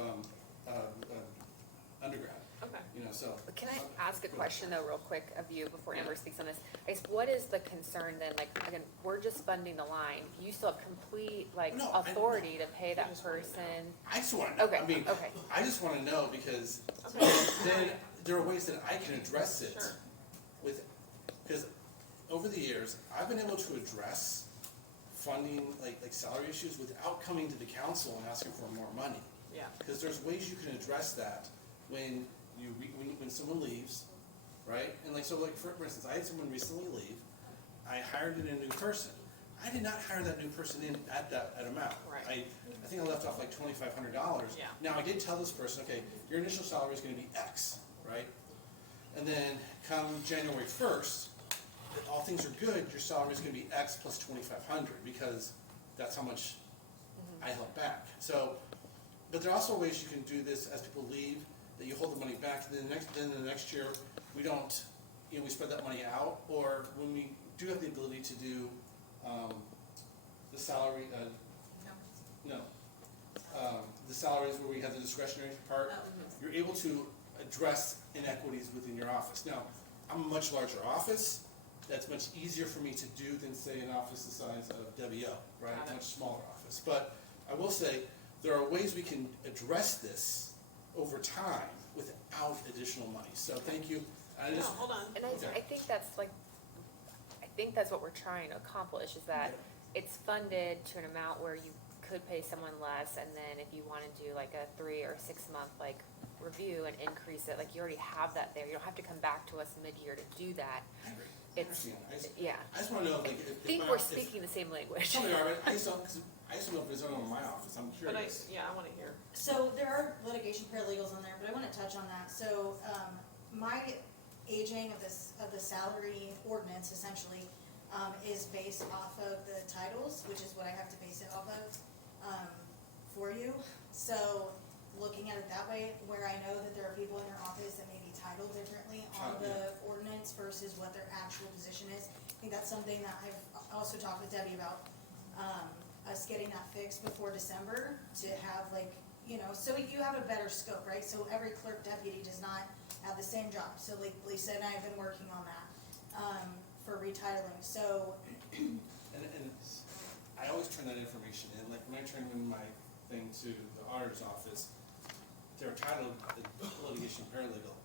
undergrad, okay. so. can I ask a question though, real quick of you before Amber speaks on this? I guess, what is the concern then, like, again, we're just funding the line, you still have complete, like, No, authority to pay that person? I just wanna know, Okay, I mean, okay. I just wanna know because Okay. then there are ways that I can address it Sure. with, because over the years, I've been able to address funding, like salary issues without coming to the council and asking for more money. Yeah, Because there's ways you can address that when when someone leaves, right? And for instance, I had someone recently leave, I hired in a new person. I did not hire that new person in at that amount. Right. I think I left off like $2,500. Yeah. Now, I did tell this person, okay, your initial salary is gonna be X, right? And then come January 1st, if all things are good, your salary is gonna be X plus 2,500, because that's how much I held back. So, but there are also ways you can do this as people leave, that you hold the money back, then the next year, we don't, we spread that money out, or when we do have the ability to do, the salary, the salaries where we have the discretionary part, you're able to address inequities within your office. Now, I'm a much larger office, that's much easier for me to do than say an office the size of WO, right? Got it. Much smaller office. But I will say, there are ways we can address this over time without additional money. So thank you. no, hold on. And I think that's like, I think that's what we're trying to accomplish, is that it's funded to an amount where you could pay someone less, and then if you wanna do like a 3 or 6 month like review and increase it, like you already have that there, you don't have to come back to us mid-year to do that. it's, understand. yeah. I just wanna know, like, I if think we're speaking the same language. Some of you are, but I just don't know if it's on my office, I'm But curious. I wanna hear. So there are litigation paralegals on there, but I wanna touch on that. So, my aging of the salary ordinance essentially, is based off of the titles, which is what I have to base it off of, for you. So, looking at it that way, where I know that there are people in your office that may be titled differently on the ordinance versus what their actual position is. I think that's something that I've also talked with Debbie about, us getting that fixed before December to have like, you know, so you have a better scope, right? So every clerk deputy does not have the same job. So like Lisa and I have been working on that, for retitling, so. And I always turn that information in, like when I turn in my thing to the auditor's office, they're titled litigation paralegal.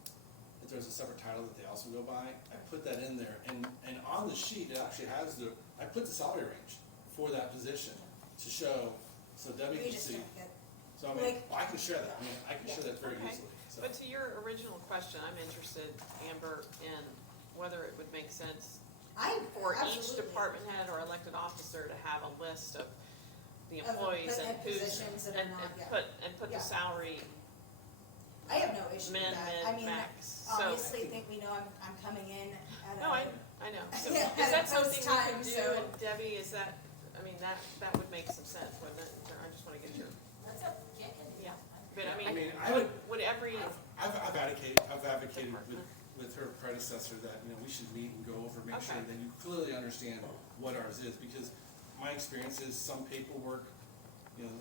If there's a separate title that they also go by, I put that in there, and on the sheet, it actually has I put the salary range for that position to show, so Debbie We can just see. don't get, So I mean, like- I can share that, I mean, I can share that very Okay. easily, so. But to your original question, I'm interested, Amber, in whether it would make sense for each absolutely. department head or elected officer to have a list of the Of employees and who's, positions that are and not, yeah. put Yeah. the salary I have no issue with min, that. I mid, mean, max. So, obviously, think we know I'm coming in at a. no, I know. So Yeah, is that at a something we post-time, could do? so- And Debbie, is that, I mean, that would make some sense, wouldn't it? I just wanna get your, That's a chicken. yeah. But I I mean, mean, I would, would every, I've advocated with her predecessor that, you know, we should meet and go over, make sure Okay. that you clearly understand what ours is, because my experience is some paperwork, you know,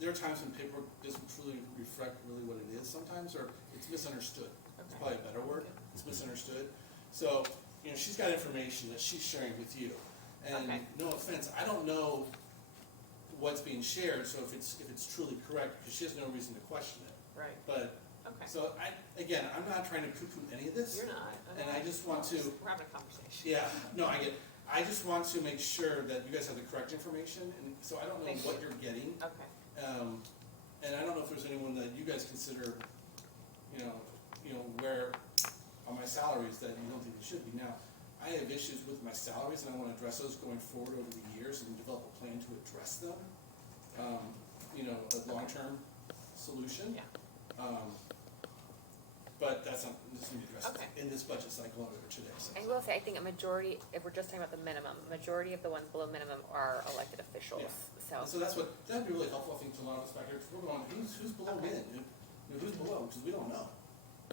there are times when paperwork doesn't truly reflect really what it is sometimes, or it's misunderstood. It's Okay. probably a better word, it's misunderstood. So, you know, she's got information that she's sharing with you. And Okay. no offense, I don't know what's being shared, so if it's truly correct, because she has no reason to question it. right, But okay. so I'm not trying to poo-poo any of this. You're not. And I just want to, We're having a conversation. yeah, no, I just want to make sure that you guys have the correct information, and so I don't know Thank what you're getting. Okay. And I don't know if there's anyone that you guys consider, you know, where on my salaries that you don't think they should be. Now, I have issues with my salaries, and I want to address those going forward over the years and develop a plan to address them. You know, a long-term solution. Yeah. But that's not, this is addressed Okay. in this budget cycle over today, so. I will say, I think a majority, if we're just talking about the minimum, majority of the ones below minimum are elected officials, And so that's that'd be really helpful, I think, to a lot of us back here, because we're going, who's below Okay. min? You know, who's below, because we don't know.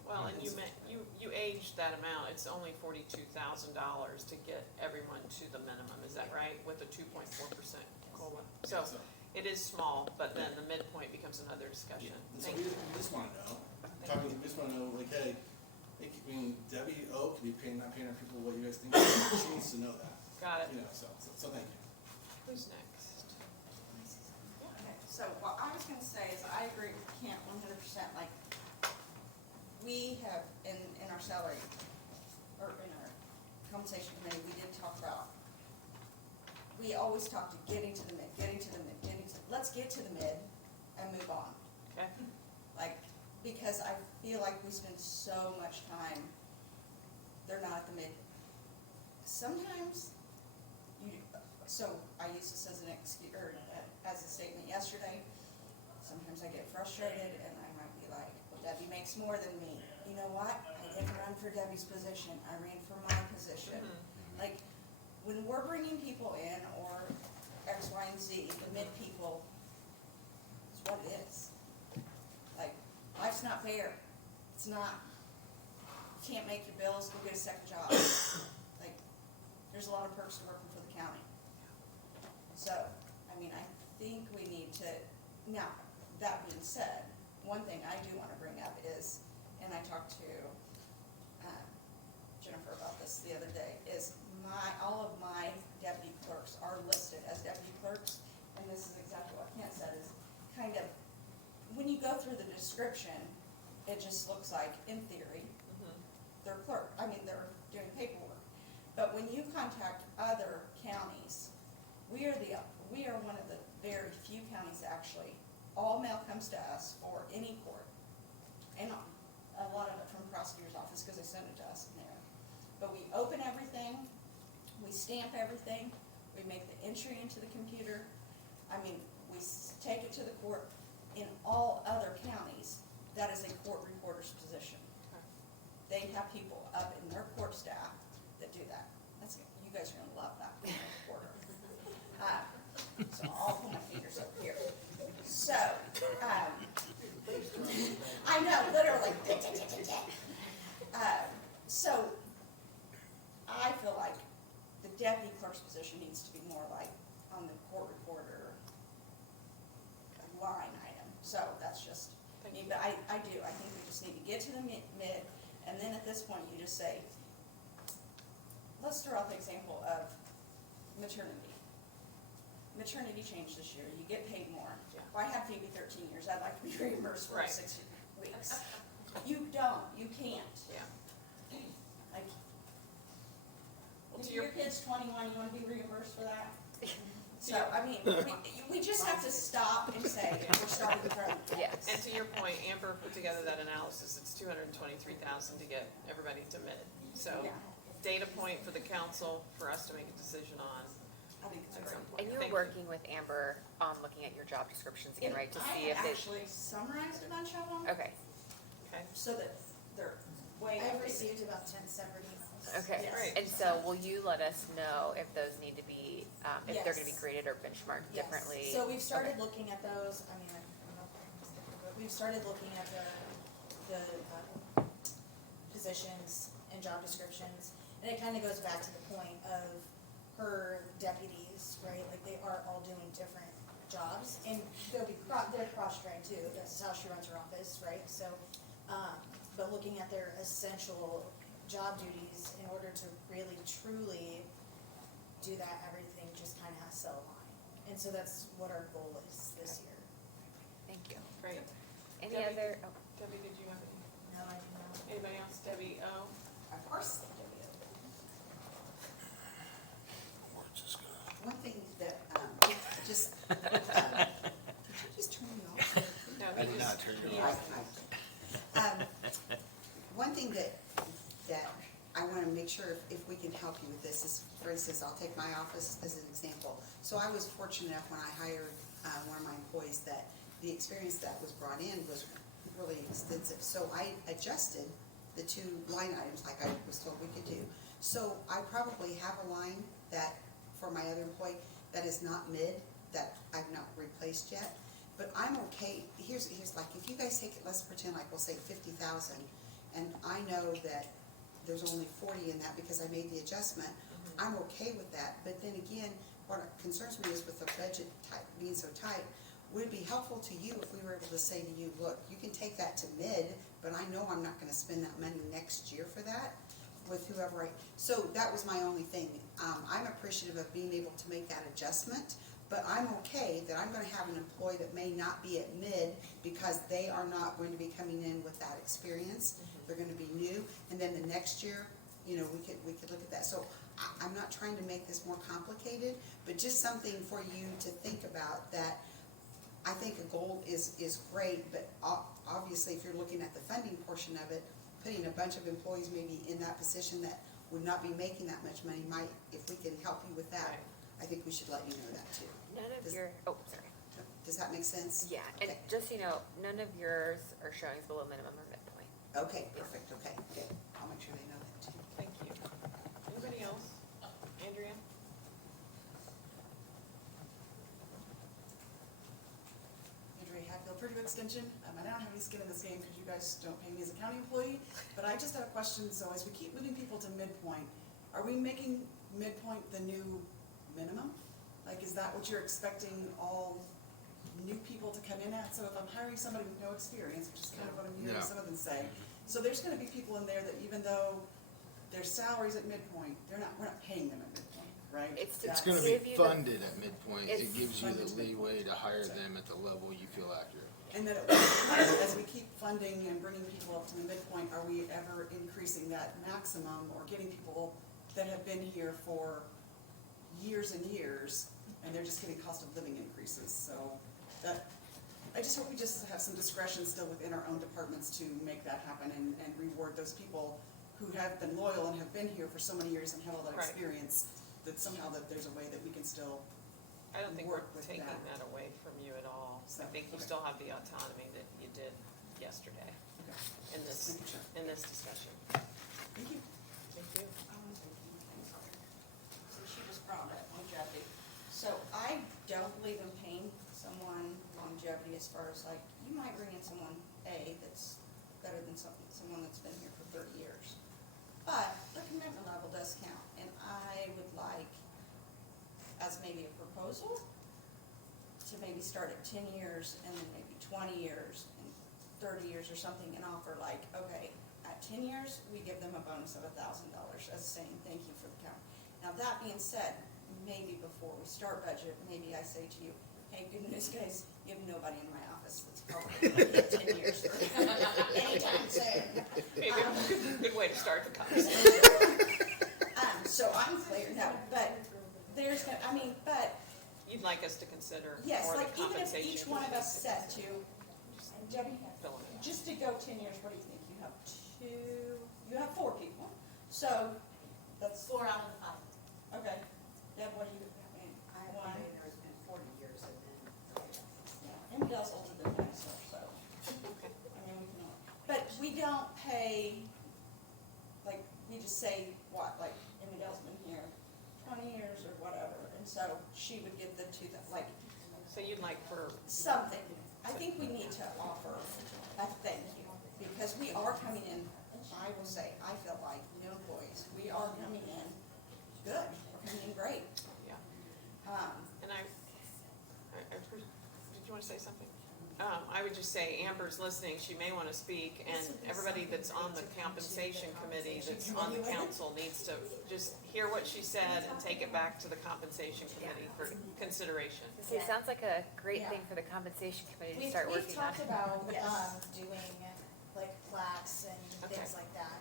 Well, and you aged that amount, it's only $42,000 to get everyone to the minimum, is that right? With a 2.4% COLA. So it is small, but then the midpoint becomes another discussion. And so Thank we you. just wanna know, we just wanna know, like, hey, I mean, Debbie O could be not paying our people what you guys think, she needs to know that, Got it. you know, so thank you. Who's next? Okay, so what I was gonna say is I agree with Kent 100%, like, we have, in our salary, or in our compensation committee, we did talk about, we always talk to getting to the mid, let's get to the mid and move on. Okay. Like, because I feel like we spend so much time, they're not at the mid. Sometimes, so I used this as an excuse, or as a statement yesterday, sometimes I get frustrated and I might be like, well, Debbie makes more than me. You know what? I didn't run for Debbie's position, I ran for my position. Like, when we're bringing people in, or X, Y, and Z, the mid people, it's what it is. Like, life's not fair. It's not. You can't make your bills, go get a second job. Like, there's a lot of perks to working for the county. So, I mean, I think we need to, now, that being said, one thing I do wanna bring up is, and I talked to Jennifer about this the other day, is all of my deputy clerks are listed as deputy clerks, and this is exactly what Kent said, is kind of, when you go through the description, it just looks like, in theory, they're they're doing paperwork. But when you contact other counties, we are one of the very few counties actually, all mail comes to us for any court. And a lot of it from prosecutor's office, because they send it to us in there. But we open everything, we stamp everything, we make the entry into the computer. I mean, we take it to the court. In all other counties, that is a court reporter's position. They have people up in their court staff that do that. That's, you guys are gonna love that being a reporter. So I'll put my fingers over here. So, I know, literally. So, I feel like the deputy clerk's position needs to be more like on the court reporter line item. So that's just me, but I do, I think we just need to get to the mid, and then at this point, you just say, let's throw out the example of maternity. Maternity changed this year, you get paid more. Yeah. Well, I had Phoebe 13 years, I'd like to be reimbursed for Right. 6 weeks. You don't, you can't. Yeah. Like, Well, if to your your, kid's 21, you wanna be reimbursed for that? So, your- I mean, we just have to stop and say, we're starting from. Yes. and to your point, Amber put together that analysis, it's 223,000 to get everybody to mid. So, Yeah. data point for the council, for us to make a decision on. I think it's At great. some point. And you Thank were working with Amber on looking at your job descriptions again, right, to see if I they, actually summarized a bunch of them, okay, Okay, so that they're way. I've updated. received about 10 separate emails. okay. Yes. Great. And so will you let us know if those need to be, if they're gonna be Yes. graded or benchmarked Yes. differently? So we've started Okay. looking at those, I mean, I don't know if I can stick with it, but we've started looking at the positions and job descriptions. And it kinda goes back to the point of her deputies, right, like they are all doing different jobs. And they'll be, they're cross-trained too, that's how she runs her office, right, so, but looking at their essential job duties in order to really truly do that, everything just kinda has to align. And so that's what our goal is this year. Thank you. great. Any Debbie? other, oh, Debbie, did you have any? No, I do not. Anybody else? Debbie, O? Of course. One thing that, just, did you just turn me off? No, I he did just- not turn it he off. asked. One thing that I wanna make sure if we can help you with this is, for instance, I'll take my office as an example. So I was fortunate enough when I hired, one of my employees that the experience that was brought in was really extensive. So I adjusted the 2 line items like I was told we could do. So I probably have a line that, for my other employee, that is not mid, that I've not replaced yet. But I'm okay, here's like, if you guys take it, let's pretend like we'll say 50,000, and I know that there's only 40 in that because I made the adjustment, I'm okay with that. But then again, what concerns me is with the budget being so tight, would it be helpful to you if we were able to say to you, look, you can take that to mid, but I know I'm not gonna spend that money next year for that with whoever so that was my only thing. I'm appreciative of being able to make that adjustment, but I'm okay that I'm gonna have an employee that may not be at mid because they are not going to be coming in with that experience. They're gonna be new, and then the next year, you know, we could look at that. So I'm not trying to make this more complicated, but just something for you to think about, that I think a goal is great, but obviously if you're looking at the funding portion of it, putting a bunch of employees maybe in that position that would not be making that much money might, if we can help you with that, Right. I think we should let you know that too. none of Does- your, oh, sorry. Does that make sense? Yeah, and Okay. just so you know, none of yours are showing below minimum or midpoint. Okay, perfect, okay, good. I'll make sure they know that too. Thank you. Anybody else? Andrea? Andrea Hatfield, Purdue Extension. I don't have any skin in this game because you guys don't pay me as a county employee, but I just have a question. So as we keep moving people to midpoint, are we making midpoint the new minimum? Like, is that what you're expecting all new people to come in at? So if I'm hiring somebody with no experience, which is kind of what I'm hearing No. some of them say, so there's gonna be people in there that even though their salary's at midpoint, we're not paying them at midpoint, right? It's to It's That's- gonna give be you the- funded at midpoint. It It's gives you the funded at midpoint. leeway to hire them at the level you feel accurate. And then as we keep funding and bringing people up to the midpoint, are we ever increasing that maximum or getting people that have been here for years and years and they're just getting cost of living increases? So that, I just hope we just have some discretion still within our own departments to make that happen and reward those people who have been loyal and have been here for so many years and have all that Right. experience that somehow that there's a way that we can still, I don't think we're work with taking that. that away from you at all. So, I think you okay. still have the autonomy that you did yesterday okay, in this, Thank you, Sharon. in this discussion. Thank you. Thank you. So she just brought up longevity. So I don't believe in paying someone longevity as far as like, you might bring in someone that's better than someone that's been here for 30 years. But the commitment level does count, and I would like, as maybe a proposal, to maybe start at 10 years and then maybe 20 years and 30 years or something, and offer like, okay, at 10 years, we give them a bonus of $1,000 as saying thank you for the count. Now, that being said, maybe before we start budget, maybe I say to you, hey, good news, guys, you have nobody in my office that's probably gonna get 10 years for anytime soon. Maybe a good way to start the conversation. So I'm clear, no, but there's, but You'd like us to consider yes, more the like even if compensation. each one of us said to, Debbie, Fill in. just to go 10 years, what do you think? You have 4 people, so that's, 4 out of the 5. okay. Deb, what do you, I've one, been there, it's been 40 years, and then, yeah, and Dell's older than myself, so. We can, but we don't pay, like, we just say, what, like, Emmy Dell's been here 20 years or whatever, and so she would get the like, So you'd like for, something. I think we need to offer a thank you, because we are coming in, I will say, I feel like, new employees, we are coming in good, we're coming in great. yeah, Um, and did you want to say something? I would just say Amber's listening, she may want to speak, and everybody that's on the compensation committee, that's on the council, needs to just hear what she said and take it back to the compensation committee for consideration. It sounds like a great thing for the compensation committee to start We've working on. talked about, Yes. doing like plaques and Okay. things like that,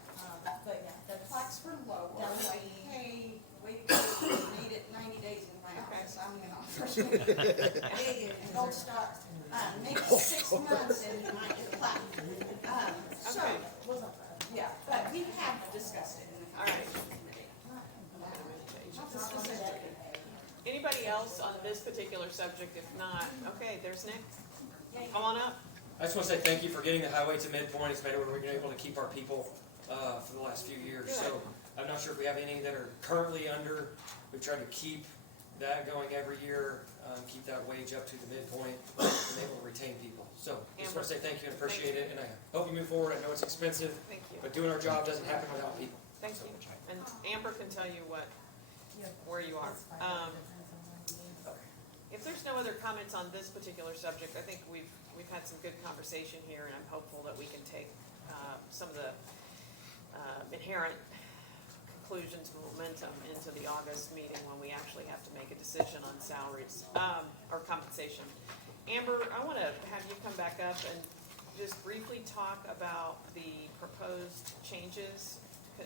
but yeah, the that's. plaques for low, That are would like, be- hey, wait, you need it 90 days in my Okay. office, I'm gonna offer. Hey, and gold star, maybe 6 months and you might get a plaque. So, Okay. yeah, but we have discussed it in the All right. compensation committee. Not the specific. Anybody else on this particular subject? If not, okay, there's Nick. Come on up. I just want to say thank you for getting the highway to midpoint. It's made it where we've been able to keep our people for the last few years. So I'm not sure if we have any that are currently under. We've tried to keep that going every year, keep that wage up to the midpoint, and able to retain people. So I just want to say thank you and appreciate it, and I hope you move forward. I know it's expensive, Thank you. but doing our job doesn't happen without people. Thank you. And Amber can tell you where you are. If there's no other comments on this particular subject, I think we've had some good conversation here, and I'm hopeful that we can take some of the inherent conclusions and momentum into the August meeting when we actually have to make a decision on salaries, or compensation. Amber, I want to have you come back up and just briefly talk about the proposed changes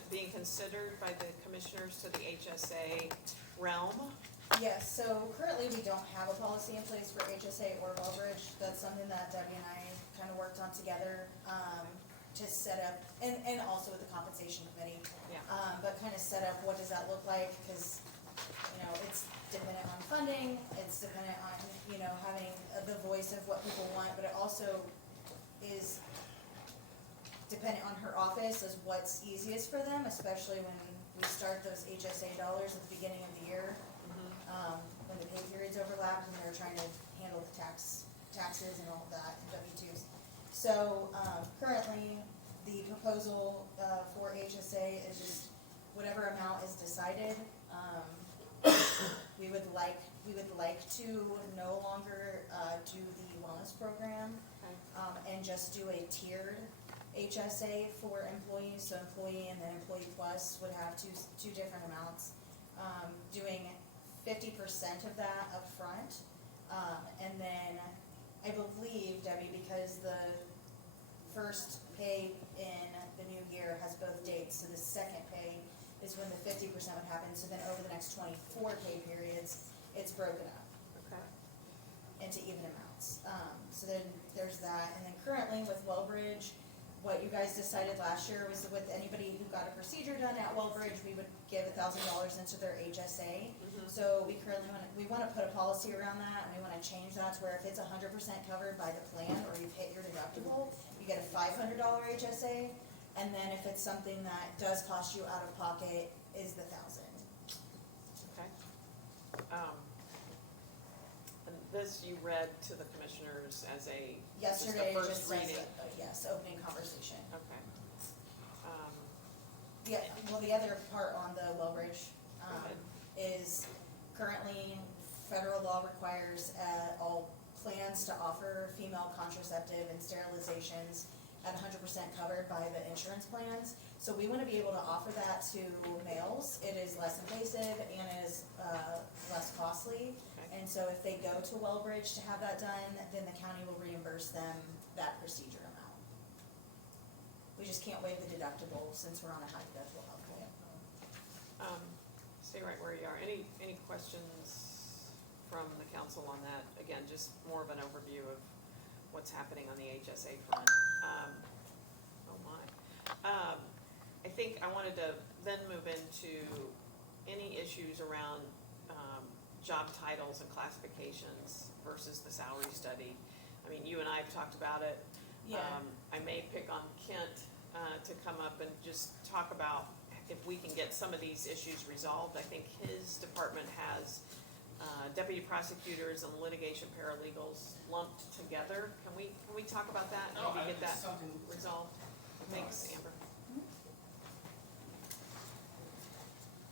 being considered by the commissioners to the HSA realm. Yes, so currently we don't have a policy in place for HSA or Wellbridge. That's something that Debbie and I kind of worked on together, to set up, and also with the compensation committee. Yeah. But kind of set up, what does that look like? Because, it's dependent on funding, it's dependent on, having the voice of what people want, but it also is dependent on her office as what's easiest for them, especially when we start those HSA dollars at the beginning of the year. When the pay periods overlap and they're trying to handle the taxes and all of that, and W-2s. So, currently, the proposal, for HSA is just whatever amount is decided. We would like to no longer, do the wellness program, and just do a tiered HSA for employees. So employee and then employee plus would have two different amounts. Doing 50% of that up front, and then I believe, Debbie, because the first pay in the new year has both dates, so the second pay is when the 50% would happen, so then over the next 24 pay periods, it's broken up Okay. into even amounts. So then there's that, and then currently with Wellbridge, what you guys decided last year was with anybody who got a procedure done at Wellbridge, we would give $1,000 into their HSA. So we currently we wanna put a policy around that, and we wanna change that to where if it's 100% covered by the plan, or you've hit your deductible, you get a $500 HSA, and then if it's something that does cost you out of pocket, is the 1,000. Okay. And this you read to the commissioners as a, just Yesterday, a first just says, reading? yes, opening conversation. Okay. Yeah, well, the other part on the Wellbridge, Go ahead. is currently federal law requires, all plans to offer female contraceptive and sterilizations at 100% covered by the insurance plans. So we wanna be able to offer that to males. It is less invasive and is, less costly. Okay. And so if they go to Wellbridge to have that done, then the county will reimburse them that procedure amount. We just can't waive the deductible since we're on a high deductible health plan. Stay right where you are. Any questions from the council on that? Again, just more of an overview of what's happening on the HSA front. Oh my. I think I wanted to then move into any issues around job titles and classifications versus the salary study. I mean, you and I have talked about it. Yeah. I may pick on Kent to come up and just talk about if we can get some of these issues resolved. I think his department has deputy prosecutors and litigation paralegals lumped together. Can we talk about that? Maybe get that resolved? Thanks, Amber.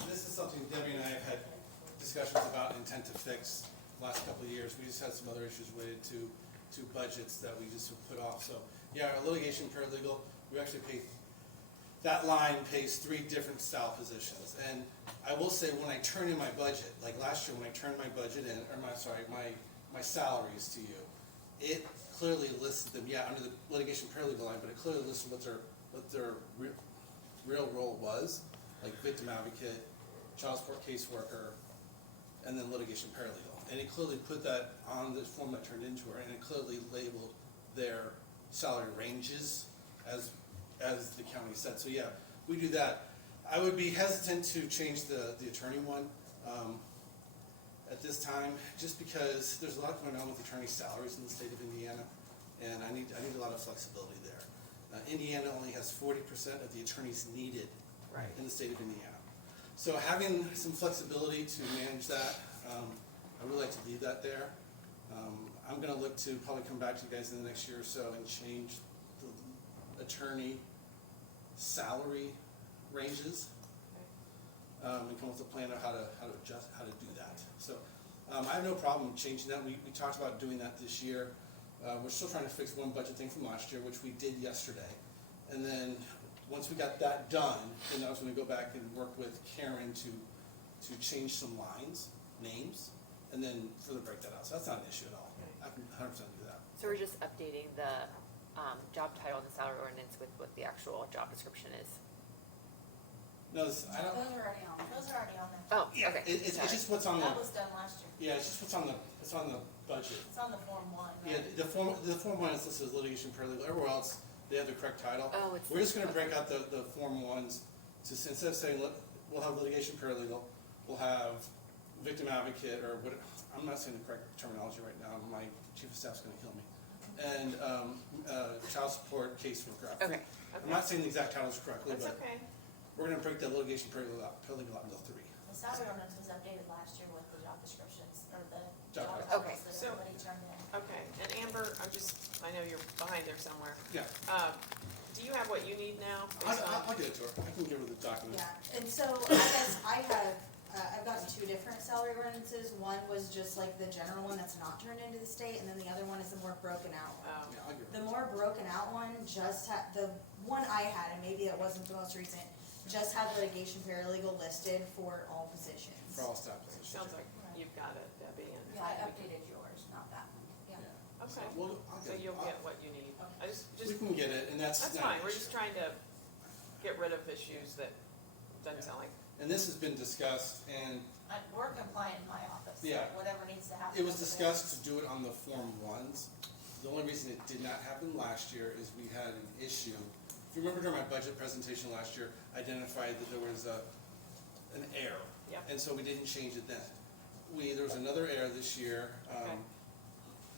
This is something Debbie and I have had discussions about, intent to fix last couple of years. We just had some other issues related to budgets that we just put off. So yeah, our litigation paralegal, we actually pay, that line pays 3 different style positions. And I will say, when I turn in my budget, like last year when I turned my budget in, or my salaries to you, it clearly listed them, yeah, under the litigation paralegal line, but it clearly listed what their real role was, like victim advocate, child support caseworker, and then litigation paralegal. And it clearly put that on the form I turned into her, and it clearly labeled their salary ranges as the county said. So yeah, we do that. I would be hesitant to change the attorney one at this time, just because there's a lot going on with attorney salaries in the state of Indiana, and I need a lot of flexibility there. Indiana only has 40% of the attorneys needed in the state of Indiana. So having some flexibility to manage that, I would like to leave that there. I'm going to look to probably come back to you guys in the next year or so and change the attorney salary ranges, and come up with a plan of how to do that. So I have no problem changing that. We talked about doing that this year. We're still trying to fix one budget thing from last year, which we did yesterday. And then once we got that done, then I was going to go back and work with Karen to change some names, and then further break that out. So that's not an issue at all. I can 100% do that. So we're just updating the job title and the salary ordinance with what the actual job description is. No, I don't. Those are already on there. Oh, Yeah, okay. it's just what's on the. That was done last year. Yeah, it's just it's on the budget. It's on the Form 1, right? Yeah, the form 1 is listed as litigation paralegal. Everywhere else, they have the correct title. Oh, it's. We're just going to break out the Form 1s to, instead of saying we'll have litigation paralegal, we'll have victim advocate, or what, I'm not saying the correct terminology right now. My chief of staff's going to kill me. And child support caseworker. Okay. I'm not saying the exact titles correctly, That's but okay. we're going to break that litigation paralegal out into 3. The salary ordinance was updated last year with the job descriptions, or the Job job titles. Okay. titles that So- everybody turned in. Okay, and Amber, I know you're behind there somewhere. Yeah, Do you have what you need now? based on- I'll get it to her. I can give her the document. Yeah, and so I guess I have, I've gotten 2 different salary ordinances. One was just like the general one that's not turned into the state, and then the other one is the more broken out one. Oh, Yeah, I'll give her. The more broken out one just had, the one I had, and maybe it wasn't the most recent, just had litigation paralegal listed for all positions. For all staff positions. sounds like you've got it, Debbie, and. Yeah, I updated yours, not that one. Yeah. Okay, Well, so you'll get what you need. I just, We can get it, and that's that's not fine, an we're issue. just trying to get rid of issues that doesn't sound like. And this has been discussed, and We're compliant in my office, so Yeah. whatever needs to happen. it was over there. discussed to do it on the Form 1s. The only reason it did not happen last year is we had an issue if you remember during my budget presentation last year, I identified that there was an error. Yep. And so we didn't change it then. There was another error this year, Okay.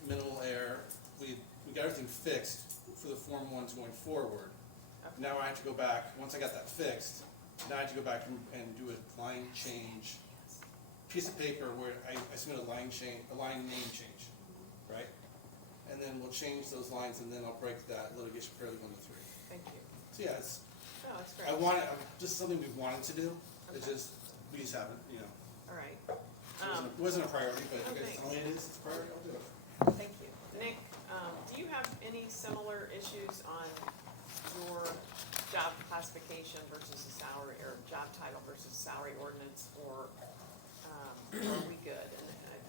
minimal error. We got everything fixed for the Form 1s going forward. Okay. Now I have to go back, once I got that fixed, now I have to go back and do a line change, piece of paper where I submit a line name change, right? And then we'll change those lines, and then I'll break that litigation fairly 1 to 3. Thank you. So yeah, it's, Oh, that's great. I want it, just something we've wanted to do, it's just, we just haven't, All right. it wasn't a priority, but if you guys thanks. tell me it is, it's a priority, I'll do it. Thank you. Nick, do you have any similar issues on your job classification versus the salary, or job title versus salary ordinance, or are we good?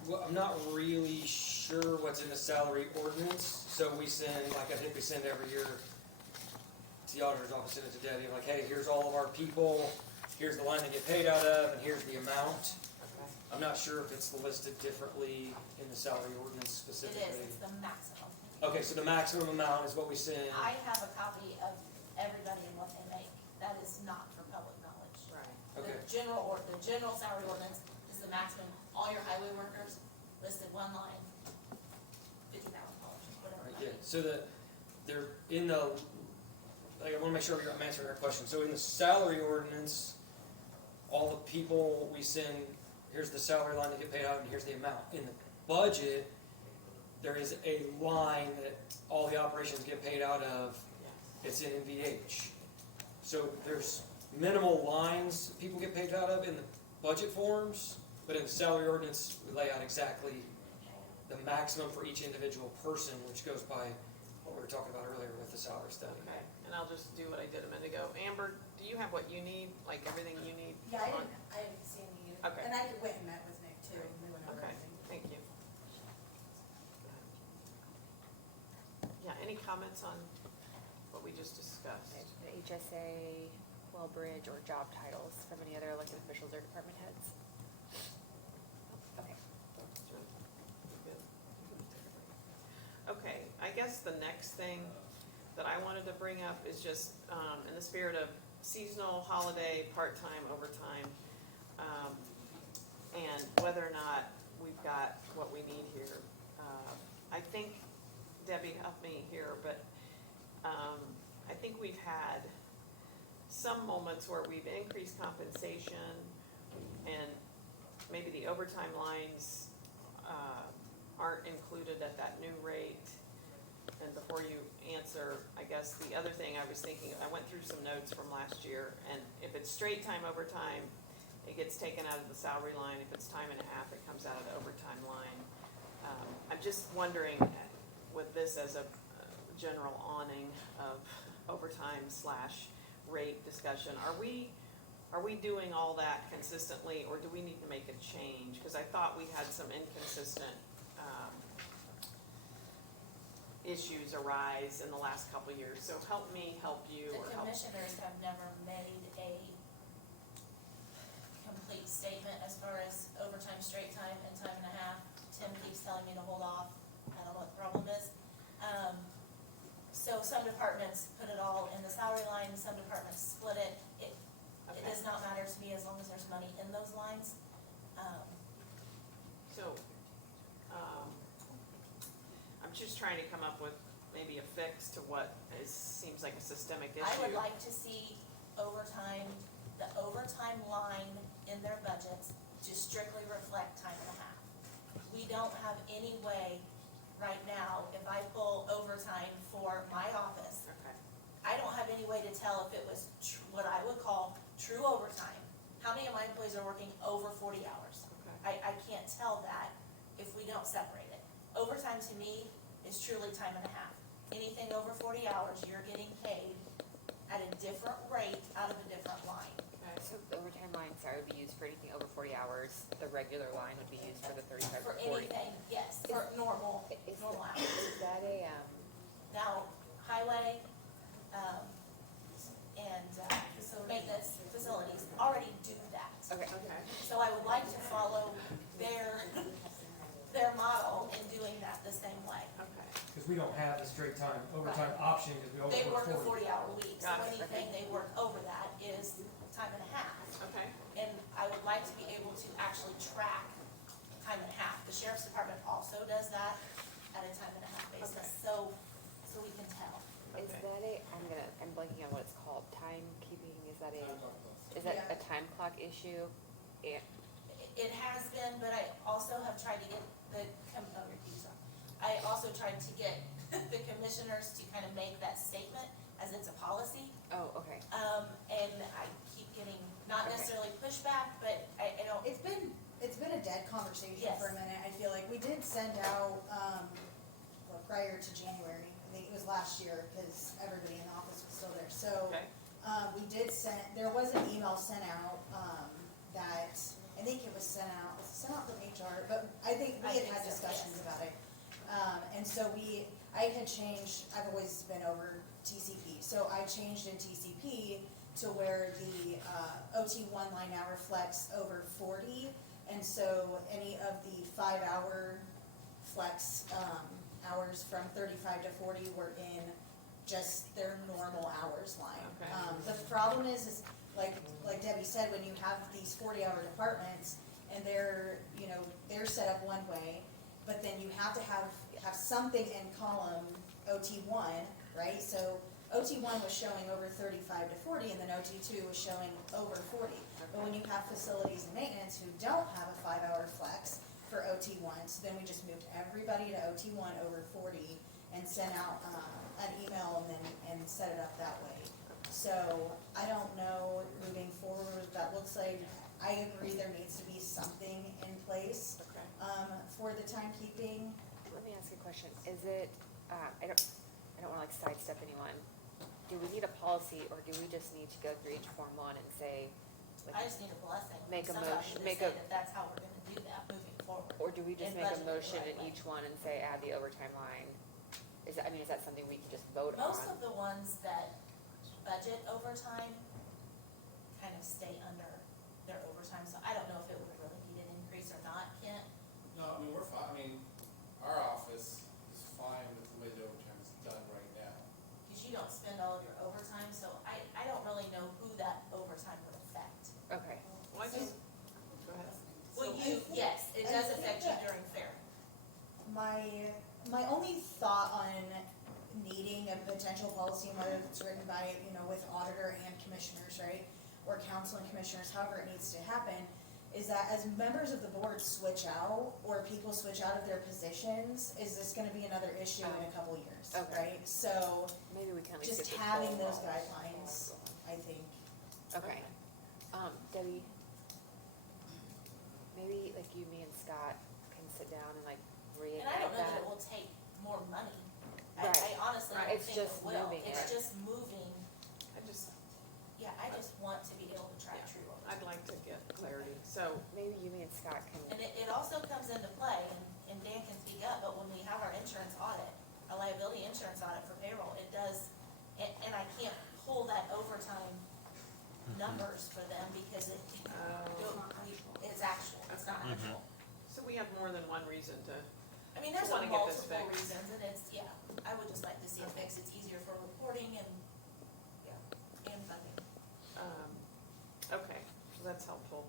Well, I'm not really sure what's in the salary ordinance, so we send, like I think we send every year to the auditor's office, send it to Debbie, like, hey, here's all of our people, here's the line they get paid out of, and here's the amount. Okay. I'm not sure if it's listed differently in the salary ordinance It specifically. is, it's the maximum. Okay, so the maximum amount is what we send. I have a copy of everybody and what they make. That is not for public knowledge. Right. Okay. The general salary ordinance is the maximum. All your highway workers listed one line, $50,000, whatever. Right, yeah, so they're in the, like, I wanna make sure I'm answering our question. So in the salary ordinance, all the people we send, here's the salary line that get paid out, and here's the amount. In the budget, there is a line that all the operations get paid out of. It's in NVH. So there's minimal lines people get paid out of in the budget forms, but in the salary ordinance, we lay out exactly the maximum for each individual person, which goes by what we were talking about earlier with the salary study. Okay, and I'll just do what I did a minute ago. Amber, do you have what you need, like everything you need? Yeah, on- I didn't see any, Okay. and I went and met with Nick too, and we went over Okay, everything. thank you. Yeah, any comments on what we just discussed? The HSA, Wellbridge, or job titles from any other elected officials or department heads? Okay. Okay, I guess the next thing that I wanted to bring up is just, in the spirit of seasonal, holiday, part-time, overtime, and whether or not we've got what we need here. I think, Debbie, help me here, but, I think we've had some moments where we've increased compensation, and maybe the overtime lines, aren't included at that new rate. And before you answer, I guess the other thing I was thinking, I went through some notes from last year, and if it's straight time overtime, it gets taken out of the salary line. If it's time and a half, it comes out of the overtime line. I'm just wondering, with this as a general awning of overtime / rate discussion, are we doing all that consistently, or do we need to make a change? Because I thought we had some inconsistent issues arise in the last couple of years, so help me help you, The or help. commissioners have never made a complete statement as far as overtime, straight time, and time and a half. Tim keeps telling me to hold off. I don't know what the problem is. So some departments put it all in the salary line, some departments split it. It Okay. does not matter to me as long as there's money in those lines. So, I'm just trying to come up with maybe a fix to what seems like a systemic issue. I would like to see overtime, the overtime line in their budgets to strictly reflect time and a half. We don't have any way right now, if I pull overtime for my office, Okay, I don't have any way to tell if it was what I would call true overtime. How many of my employees are working over 40 hours? okay. I can't tell that if we don't separate it. Overtime to me is truly time and a half. Anything over 40 hours, you're getting paid at a different rate out of a different line. So the overtime line, sorry, would be used for anything over 40 hours. The regular line would be used for the 35 For to 40. anything, yes, for normal Is hours. is that a, Now, highway, and maintenance facilities already do that. okay. Okay, So I would like to follow their model in doing that the same way. okay. Because because we don't have the straight time, overtime option, because we always They work a 40. 40-hour week, so Got it. anything they work over that is time and a half. Okay, And I would like to be able to actually track time and a half. The sheriff's department also does that at a time and a half basis, Okay. so we can tell. Is okay. that I'm blanking on what it's called, timekeeping, is that a time clock issue? And, It has been, but I also have tried to get I also tried to get the commissioners to kind of make that statement as it's a policy. oh, okay. And I keep getting, not Okay. necessarily pushback, but I don't, It's been a dead conversation Yes. for a minute, I feel like. We did send out, well, prior to January, I think it was last year, because everybody in the office was still there, so. Okay. We did there was an email sent out, that, I think it was sent out from HR, but I think we I had think had so, discussions yes. about it. And so I had changed, I've always been over TCP, so I changed in TCP to where the, OT1 line now reflects over 40, and so any of the 5-hour flex, hours from 35 to 40 were in just their normal hours line. Okay. The problem is like Debbie said, when you have these 40-hour departments and they're set up one way, but then you have to have something in column OT1, right? So OT1 was showing over 35 to 40, and then OT2 was showing over 40. But when you have facilities and maintenance who don't have a 5-hour flex for OT1, so then we just moved everybody to OT1 over 40 and sent out an email and set it up that way. So I don't know moving forward what that looks like. I agree there needs to be something in place Okay. for the timekeeping. Let me ask you a question, is it, I don't wanna like sidestep anyone, do we need a policy, or do we just need to go through each Form 1 and say, I just need a blessing. from Make a somebody motion- to make say a- that that's how we're gonna do that moving forward. or do we just And make a budget it the motion right in way. each one and say, add the overtime line? Is that something we can just vote on? Most of the ones that budget overtime kind of stay under their overtime, so I don't know if it would really need an increase or not, Kent. No, I mean, we're fine, I mean, our office is fine with the way the overtime is done right now. Because you don't spend all of your overtime, so I don't really know who that overtime would affect. Okay, Well, I just, go ahead. Well, So- yes, it does affect you during fair. My only thought on needing a potential policy, and whether it's written by, with auditor and commissioners, right? Or council and commissioners, however it needs to happen, is that as members of the board switch out, or people switch out of their positions, is this gonna be another issue in a couple years, Okay. right? So, maybe we can at least just get the having full those roll. guidelines, I think. Okay, Debbie, maybe like you, me and Scott can sit down and like And I don't reignite know that that. it will take more money. Right. I honestly don't It's think it just will. moving It's it. just moving, I just, I just want to be able to track Yeah. true overtime. I'd like to get clarity, so, Maybe you, me and Scott can, And it also comes into play, and Dan can speak up, but when we have our insurance audit, our liability insurance audit for payroll, it does, and I can't pull that overtime numbers for them because it's actual, it's not actual. so we have more than one reason to, I mean, there's wanna get this multiple fixed. reasons, and I would just like to see it fixed, it's easier for reporting and funding. okay, so that's helpful.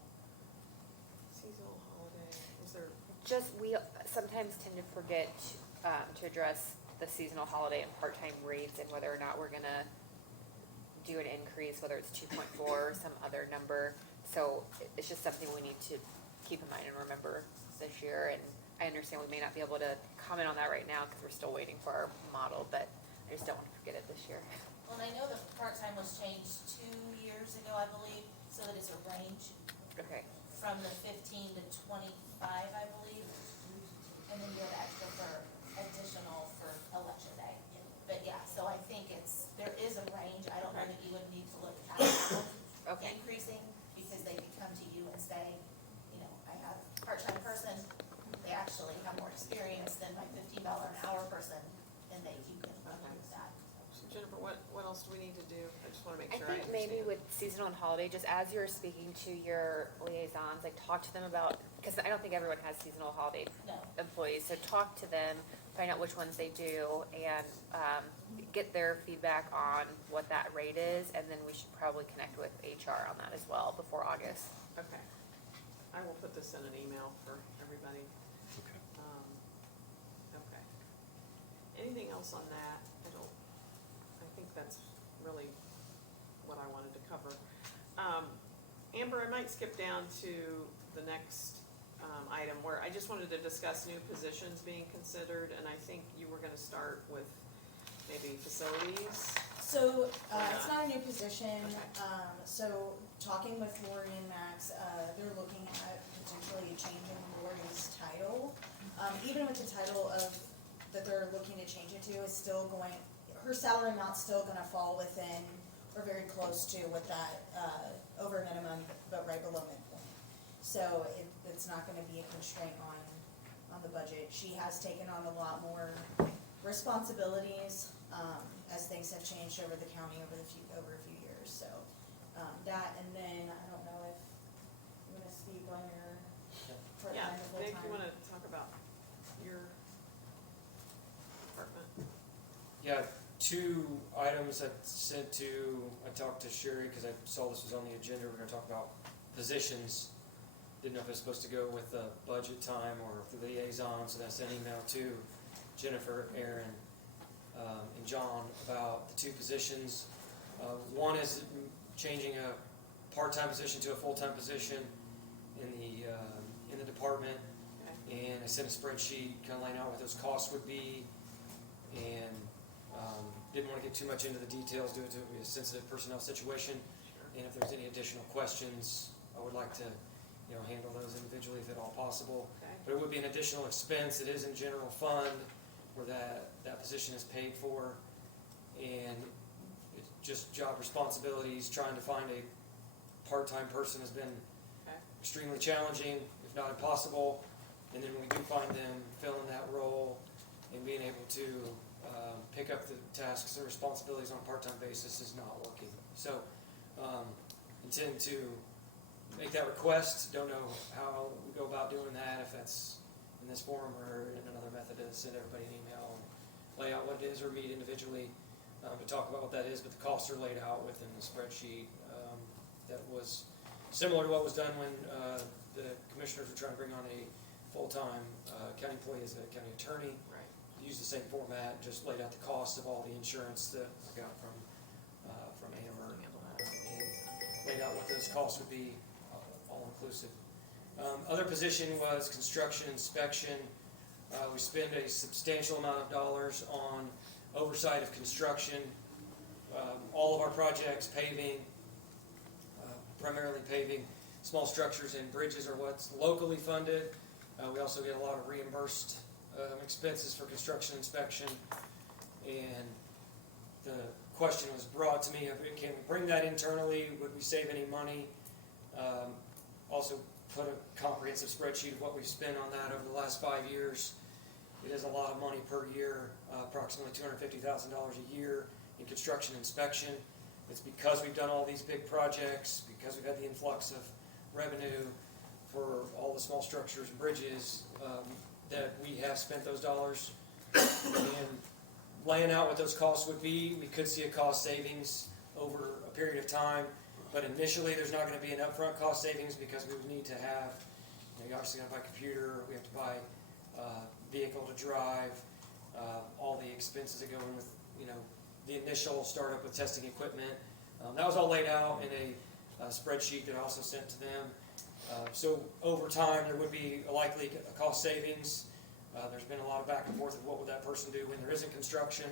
Seasonal holiday, is there, we sometimes tend to forget, to address the seasonal holiday and part-time rates and whether or not we're gonna do an increase, whether it's 2.4 or some other number. So it's just something we need to keep in mind and remember this year. And I understand we may not be able to comment on that right now because we're still waiting for our model, but I just don't want to forget it this year. Well, and I know the part-time was changed 2 years ago, I believe, so that it's a range Okay, from the 15 to 25, I believe. And then you have extra for additional for election day. But yeah, so I think there is a range, I don't know that you would need to look at okay, increasing, because they could come to you and say, I have a part-time person, they actually have more experience than my $15 an hour person, and you can use that. so Jennifer, what else do we need to do? I just wanna make I sure I think understand. maybe with seasonal and holiday, just as you're speaking to your liaisons, like talk to them about, because I don't think everyone has seasonal holiday No. employees, so talk to them, find out which ones they do, and get their feedback on what that rate is, and then we should probably connect with HR on that as well before August. Okay. I will put this in an email for everybody. Okay. Okay. Anything else on that? I think that's really what I wanted to cover. Amber, I might skip down to the next item where I just wanted to discuss new positions being considered, and I think you were gonna start with maybe facilities. So, it's not a new position, Okay. so talking with Lori and Max, they're looking at potentially changing Lori's title. Even with the title of, that they're looking to change it to, is still going, her salary amount's still gonna fall within, or very close to what that, over minimum, but right below midpoint. So it's not gonna be a constraint on the budget. She has taken on a lot more responsibilities, as things have changed over the county over a few years, so, that, and then, I don't know if you wanna speak on your Yeah, part-time to full-time. Nick, you wanna talk about your department? Yeah, two items I talked to Sherry, because I saw this was on the agenda, we're gonna talk about positions. Didn't know if it was supposed to go with the budget time or the liaison, so that's an email to Jennifer, Aaron, and John about the two positions. One is changing a part-time position to a full-time position in the department. Okay. And I sent a spreadsheet kind of laying out what those costs would be, and didn't want to get too much into the details due to a sensitive personnel situation. Sure. And if there's any additional questions, I would like to, handle those individually if at all possible. Okay. But it would be an additional expense. It is in general fund where that position is paid for. And it's just job responsibilities. Trying to find a part-time person has been Okay. extremely challenging, if not impossible. And then when we do find them filling that role and being able to pick up the tasks and responsibilities on a part-time basis is not working. So intend to make that request. Don't know how we go about doing that, if that's in this form or in another method to send everybody an email and lay out what it is or meet individually to talk about what that is, but the costs are laid out within the spreadsheet. That was similar to what was done when the commissioners were trying to bring on a full-time county employee as a county attorney. Right. Used the same format, just laid out the costs of all the insurance that I got from Amber, and laid out what those costs would be, all inclusive. Other position was construction inspection. We spend a substantial amount of dollars on oversight of construction. All of our projects, paving, primarily paving, small structures and bridges are what's locally funded. We also get a lot of reimbursed expenses for construction inspection. And the question was brought to me, can we bring that internally? Would we save any money? Also put a comprehensive spreadsheet of what we've spent on that over the last 5 years. It is a lot of money per year, approximately $250,000 a year in construction inspection. It's because we've done all these big projects, because we've had the influx of revenue for all the small structures and bridges, that we have spent those dollars. And laying out what those costs would be, we could see a cost savings over a period of time. But initially, there's not going to be an upfront cost savings because we would need to have, you obviously got to buy a computer, we have to buy vehicle to drive, all the expenses that go in with, the initial startup with testing equipment. That was all laid out in a spreadsheet that I also sent to them. So over time, there would be likely a cost savings. There's been a lot of back and forth of what would that person do when there isn't construction.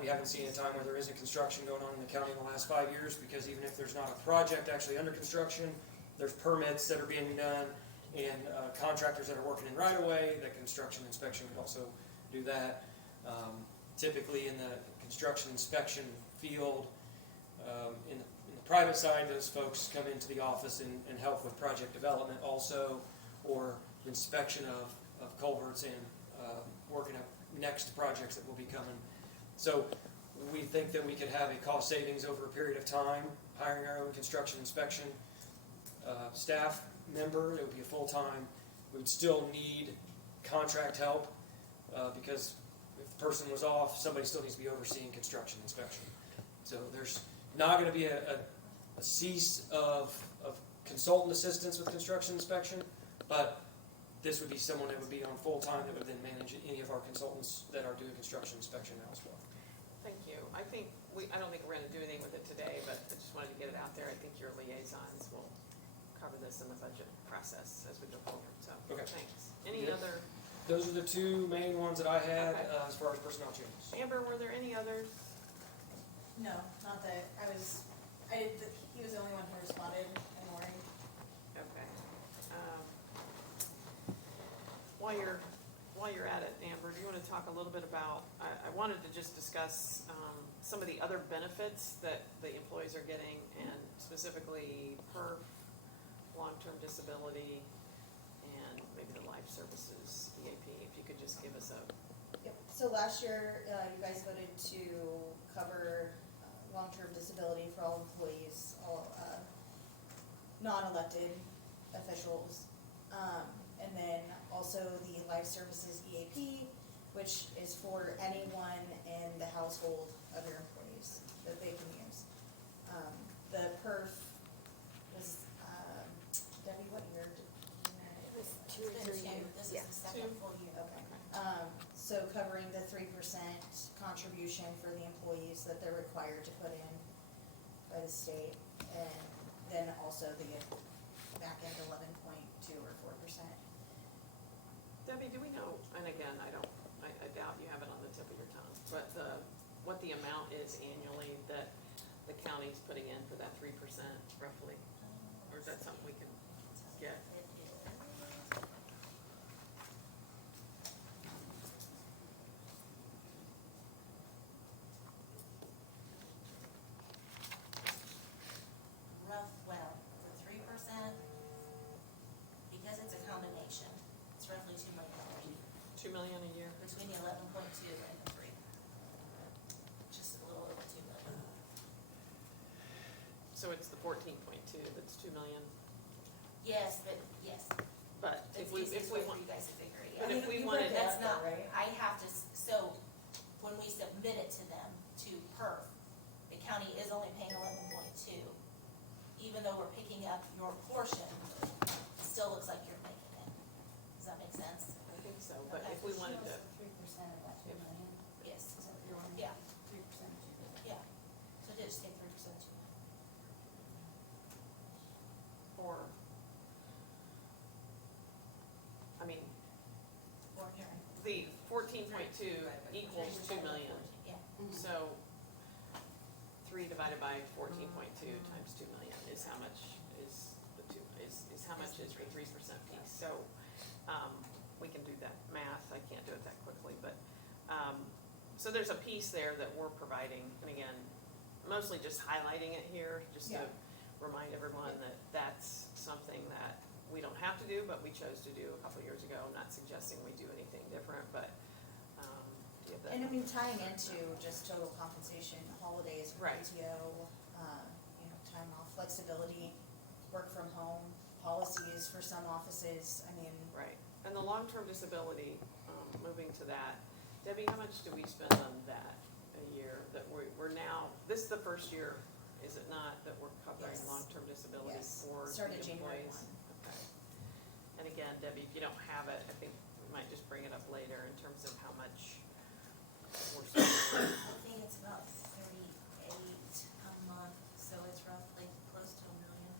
We haven't seen a time where there isn't construction going on in the county in the last 5 years, because even if there's not a project actually under construction, there's permits that are being done and contractors that are working in right away. That construction inspection could also do that. Typically in the construction inspection field, in the private side, those folks come into the office and help with project development also, or inspection of culverts and working up next projects that will be coming. So we think that we could have a cost savings over a period of time, hiring our own construction inspection staff member. It would be a full-time. We would still need contract help because if the person was off, somebody still needs to be overseeing construction inspection. So there's not gonna be a cease of consultant assistance with construction inspection, but this would be someone that would be on full-time that would then manage any of our consultants that are doing construction inspection now as well. Thank you. I don't think we're gonna do anything with it today, but I just wanted to get it out there. I think your liaisons will cover this in the budget process as we go forward, so, Okay. thanks. Any Good. other, Those are the two main ones that I had, Okay. as far as personnel changes. Amber, were there any others? No, not that, he was the only one who responded in the morning. Okay. While you're at it, Amber, do you wanna talk a little bit about, I wanted to just discuss, some of the other benefits that the employees are getting, and specifically PERF, long-term disability, and maybe the life services EAP, if you could just give us a, Yep, so last year, you guys voted to cover long-term disability for all employees, all non-elected officials. And then also the life services EAP, which is for anyone in the household of your employees that they can use. The PERF was, Debbie, what year did It was two It's or been 3 two. years. This is Yeah. the second full year. Okay. So covering the 3% contribution for the employees that they're required to put in by the state, and then also the back end 11.2 or 4%. Debbie, do we know, and again, I doubt you have it on the tip of your tongue, but what the amount is annually that the county's putting in for that 3% roughly? Or is that something we can get? It is. Well, the 3%, because it's a combination, it's roughly $2 million a year, 2 million a year? between the 11.2 and the 3. Just a little over 2 million. So it's the 14.2 that's 2 million? Yes, But it's if we easiest want, way for you guys to figure it. but Yeah. if we You wanted, break it That's up not, though, right? I have to, so when we submit it to them, to PERF, the county is only paying 11.2. Even though we're picking up your portion, it still looks like you're making it. Does that make sense? I think so, but Okay. if we wanted to, 3% of that 2 million. Yes. Is that what you're wanting? Yeah, 3% of 2 million. yeah. So just take 3% to or, I mean, or the 14.2 equals 2 million. Yeah. So 3 divided by 14.2 times 2 million is how much is the two, is how much is the 3% piece. So, we can do that math, I can't do it that quickly, but, so there's a piece there that we're providing, and again, mostly just highlighting it here, just to Yeah. remind everyone that that's something that we don't have to do, but we chose to do a couple years ago. I'm not suggesting we do anything different, but, do you have that? And I mean, tying into just total compensation, holidays, Right. PTO, time off, flexibility, work from home, policies for some offices, I mean, Right, and the long-term disability, moving to that, Debbie, how much do we spend on that a year? That we're now, this is the first year, is it not, that we're covering Yes. long-term disability Yes. for the Started January employees? Okay. And again, Debbie, if you don't have it, I think we might just bring it up later in terms of how much we're spending. I think it's about 38 a month, so it's roughly close to $1 million.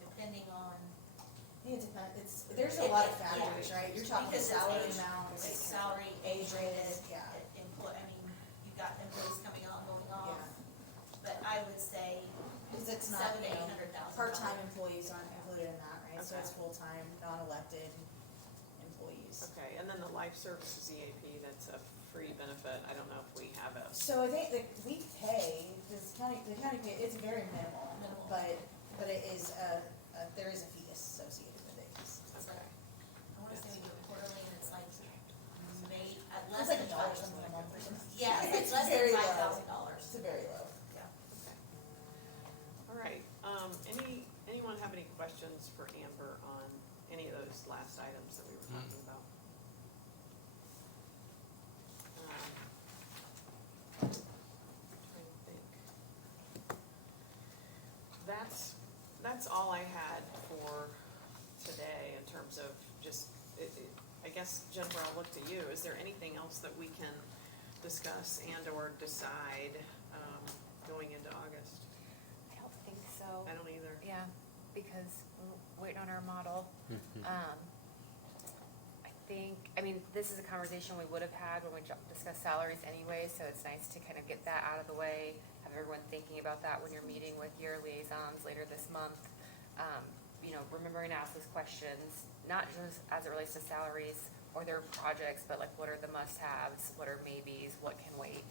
Depending on. I think it depends, there's a lot of factors, Yeah. right? You're talking Because it's salary age- amounts. It's salary, age age rated, rated, yeah. I mean, you've got employees coming on, going off. Yeah. But I would say Because it's not, $700,000 to $800,000. part-time employees aren't included in that, right? So Okay. it's full-time, non-elected employees. Okay, and then the life services EAP, that's a free benefit. I don't know if we have a, So I think that we pay, the county pay, it's very minimal, Minimal. but it is there is a fee associated with it. okay. I wanna say we do it quarterly and it's like less It's like than $1 five. something a month or something. Yeah, it's It's less very than low. $5,000. It's very low. Yeah. Okay. All right, anyone have any questions for Amber on any of those last items that we were talking about? That's all I had for today in terms of just, I guess, Jennifer, I'll look to you. Is there anything else that we can discuss and or decide going into August? I don't think so. I don't either. Yeah, because we're waiting on our model. I mean, this is a conversation we would have had when we discussed salaries anyway, so it's nice to kind of get that out of the way, have everyone thinking about that when you're meeting with your liaisons later this month. You know, remembering to ask those questions, not just as it relates to salaries or their projects, but like what are the must-haves, what are maybes, what can wait.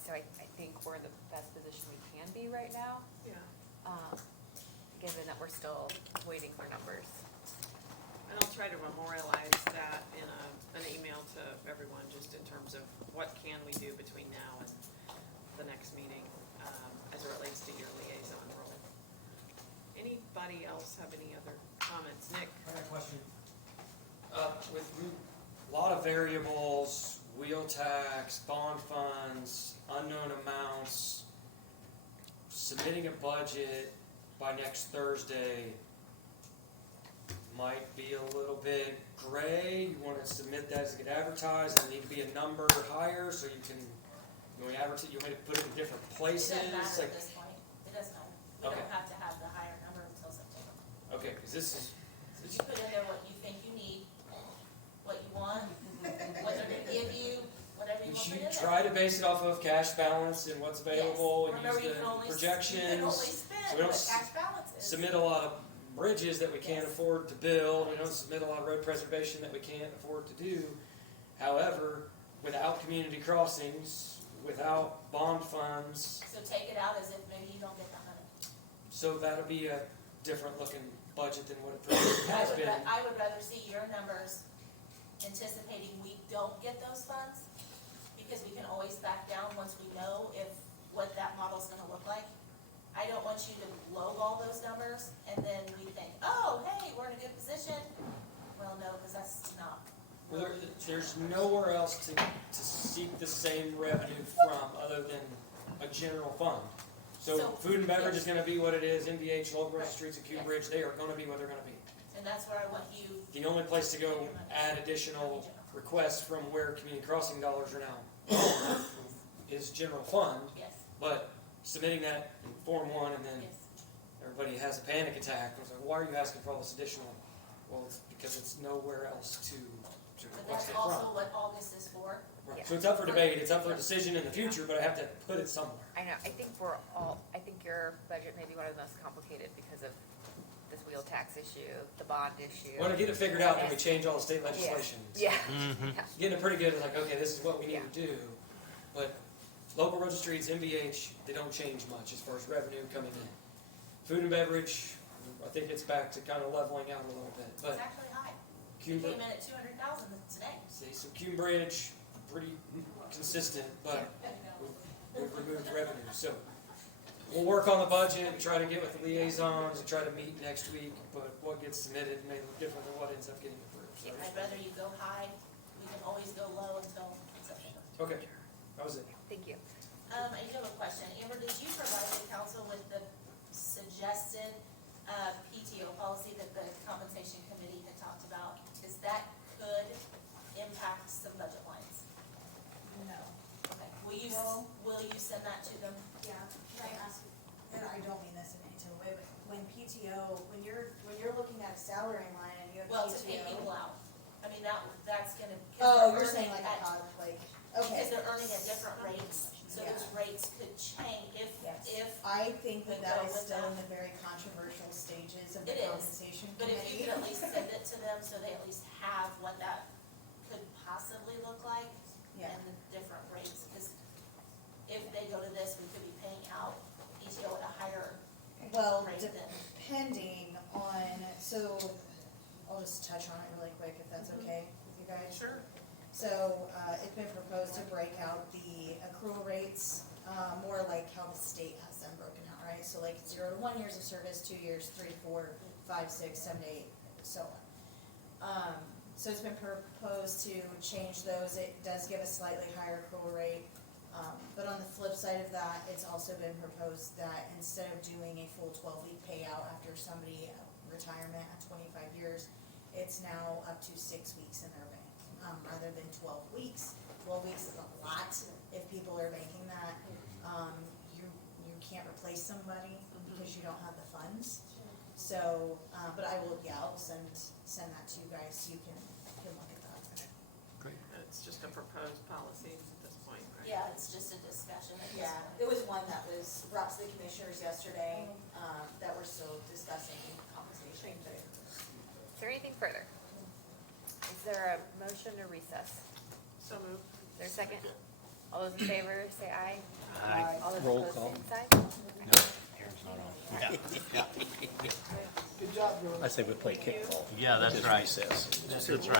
So I think we're in the best position we can be right now, Yeah. given that we're still waiting for numbers. And I'll try to memorialize that in an email to everyone, just in terms of what can we do between now and the next meeting, as it relates to your liaison role. Anybody else have any other comments? Nick? I got a question. With a lot of variables, wheel tax, bond funds, unknown amounts, submitting a budget by next Thursday might be a little bit gray. You want to submit that as it get advertised, and need to be a number higher so you can, you want to advertise, you want to put it in different places. It doesn't matter like, at this point. It doesn't matter. We Okay. don't have to have the higher number until September. Okay, because this is, You put in there what you think you need, what you want, what they're gonna give you, whatever you we want to should put in there. try to base it off of cash balance and what's available, and Remember, use you can only, the you can projections. only So spend we don't what cash balance is. submit a lot of bridges that we can't Yes. afford to build, we don't submit a lot of road preservation that we can't afford to do. However, without community crossings, without bond funds, So take it out as if maybe you don't get that money. so that'll be a different looking budget than what it previously has been. I would rather see your numbers anticipating we don't get those funds, because we can always back down once we know what that model's gonna look like. I don't want you to lowball those numbers, and then we think, oh, hey, we're in a good position. Well, no, because that's not. Well, there's nowhere else to seek the same revenue from other than a general fund. So So- food and beverage is gonna be what it is, NVH, Local Road Right. Streets, and Cube Yes. Bridge, they are gonna be what they're gonna be. And that's where I want you, The only place to go add additional requests from where community crossing dollars are now is general fund, yes, but submitting that in Form 1 and then yes. everybody has a panic attack. I was like, why are you asking for all this additional? Well, it's because it's nowhere else to But request that's it also from. what August is for. Right. So it's up for debate, it's up for decision in the future, but I have to put it somewhere. I know, I think your budget may be one of the most complicated because of this wheel tax issue, the bond issue. Want to get it figured out, then we change all the state Yes. legislation. So Yeah. Getting it pretty good, like, okay, this is what we need to do. But local roads and streets, MVH, they don't change much as far as revenue coming in. Food and beverage, I think it's back to kind of leveling out a little bit, It's but actually high. It Cume, came in at 200,000 today. see, so Cume Bridge, pretty consistent, but we've removed revenue, so. We'll work on the budget, try to get with the liaisons, and try to meet next week, but what gets submitted may look different than what ends up getting approved, so. I'd rather you go high. We can always go low until September. Okay, that was it. Thank you. I do have a question. Amber, did you provide the council with the suggested PTO policy that the compensation committee had talked about? Because that could impact some budget lines. No. Okay, Well- will you send that to them? Yeah, can I ask, and I don't mean this in any type of way, but when PTO, when you're looking at a salary line and you have Well, PTO. to pay people out. I mean, that's gonna. 'cause Oh, they're you're saying earning like a at- pot, like, Because okay. they're earning at different rates, so Yeah. those rates could change Yes. if, I think we that that go is with still that. in the very controversial stages of the It is. compensation but if you committee. could at least send it to them so they at least have what that could possibly look like Yeah. and the different rates, because if they go to this, we could be paying out PTO at a higher Well, rate than. depending on, so I'll just touch on it really quick if that's okay with you guys. Sure. So, it's been proposed to break out the accrual rates, more like how the state has them broken out, right? So like 0 to 1 years of service, 2 years, 3 to 4, 5, 6, 7 to 8, so on. So it's been proposed to change those. It does give a slightly higher accrual rate. But on the flip side of that, it's also been proposed that instead of doing a full 12-week payout after somebody retirement at 25 years, it's now up to 6 weeks in their bank, rather than 12 weeks. 12 weeks is a lot if people are banking that. You can't replace somebody because you don't have the funds. So, but I'll send that to you guys so you can look at that. Great. It's just a proposed policy at this point, right? Yeah, it's just a discussion. Yeah, it was one that was brought to the commissioners yesterday, that we're still discussing compensation. Is there anything further? Is there a motion to recess? So moved. Is there a second? All those in favor, say aye. Aye. All those Roll opposed, call. same sign. No, Aaron's not on. Yeah, Good job, George. I say we play kickball. Yeah, that's Just right. recess. That's right.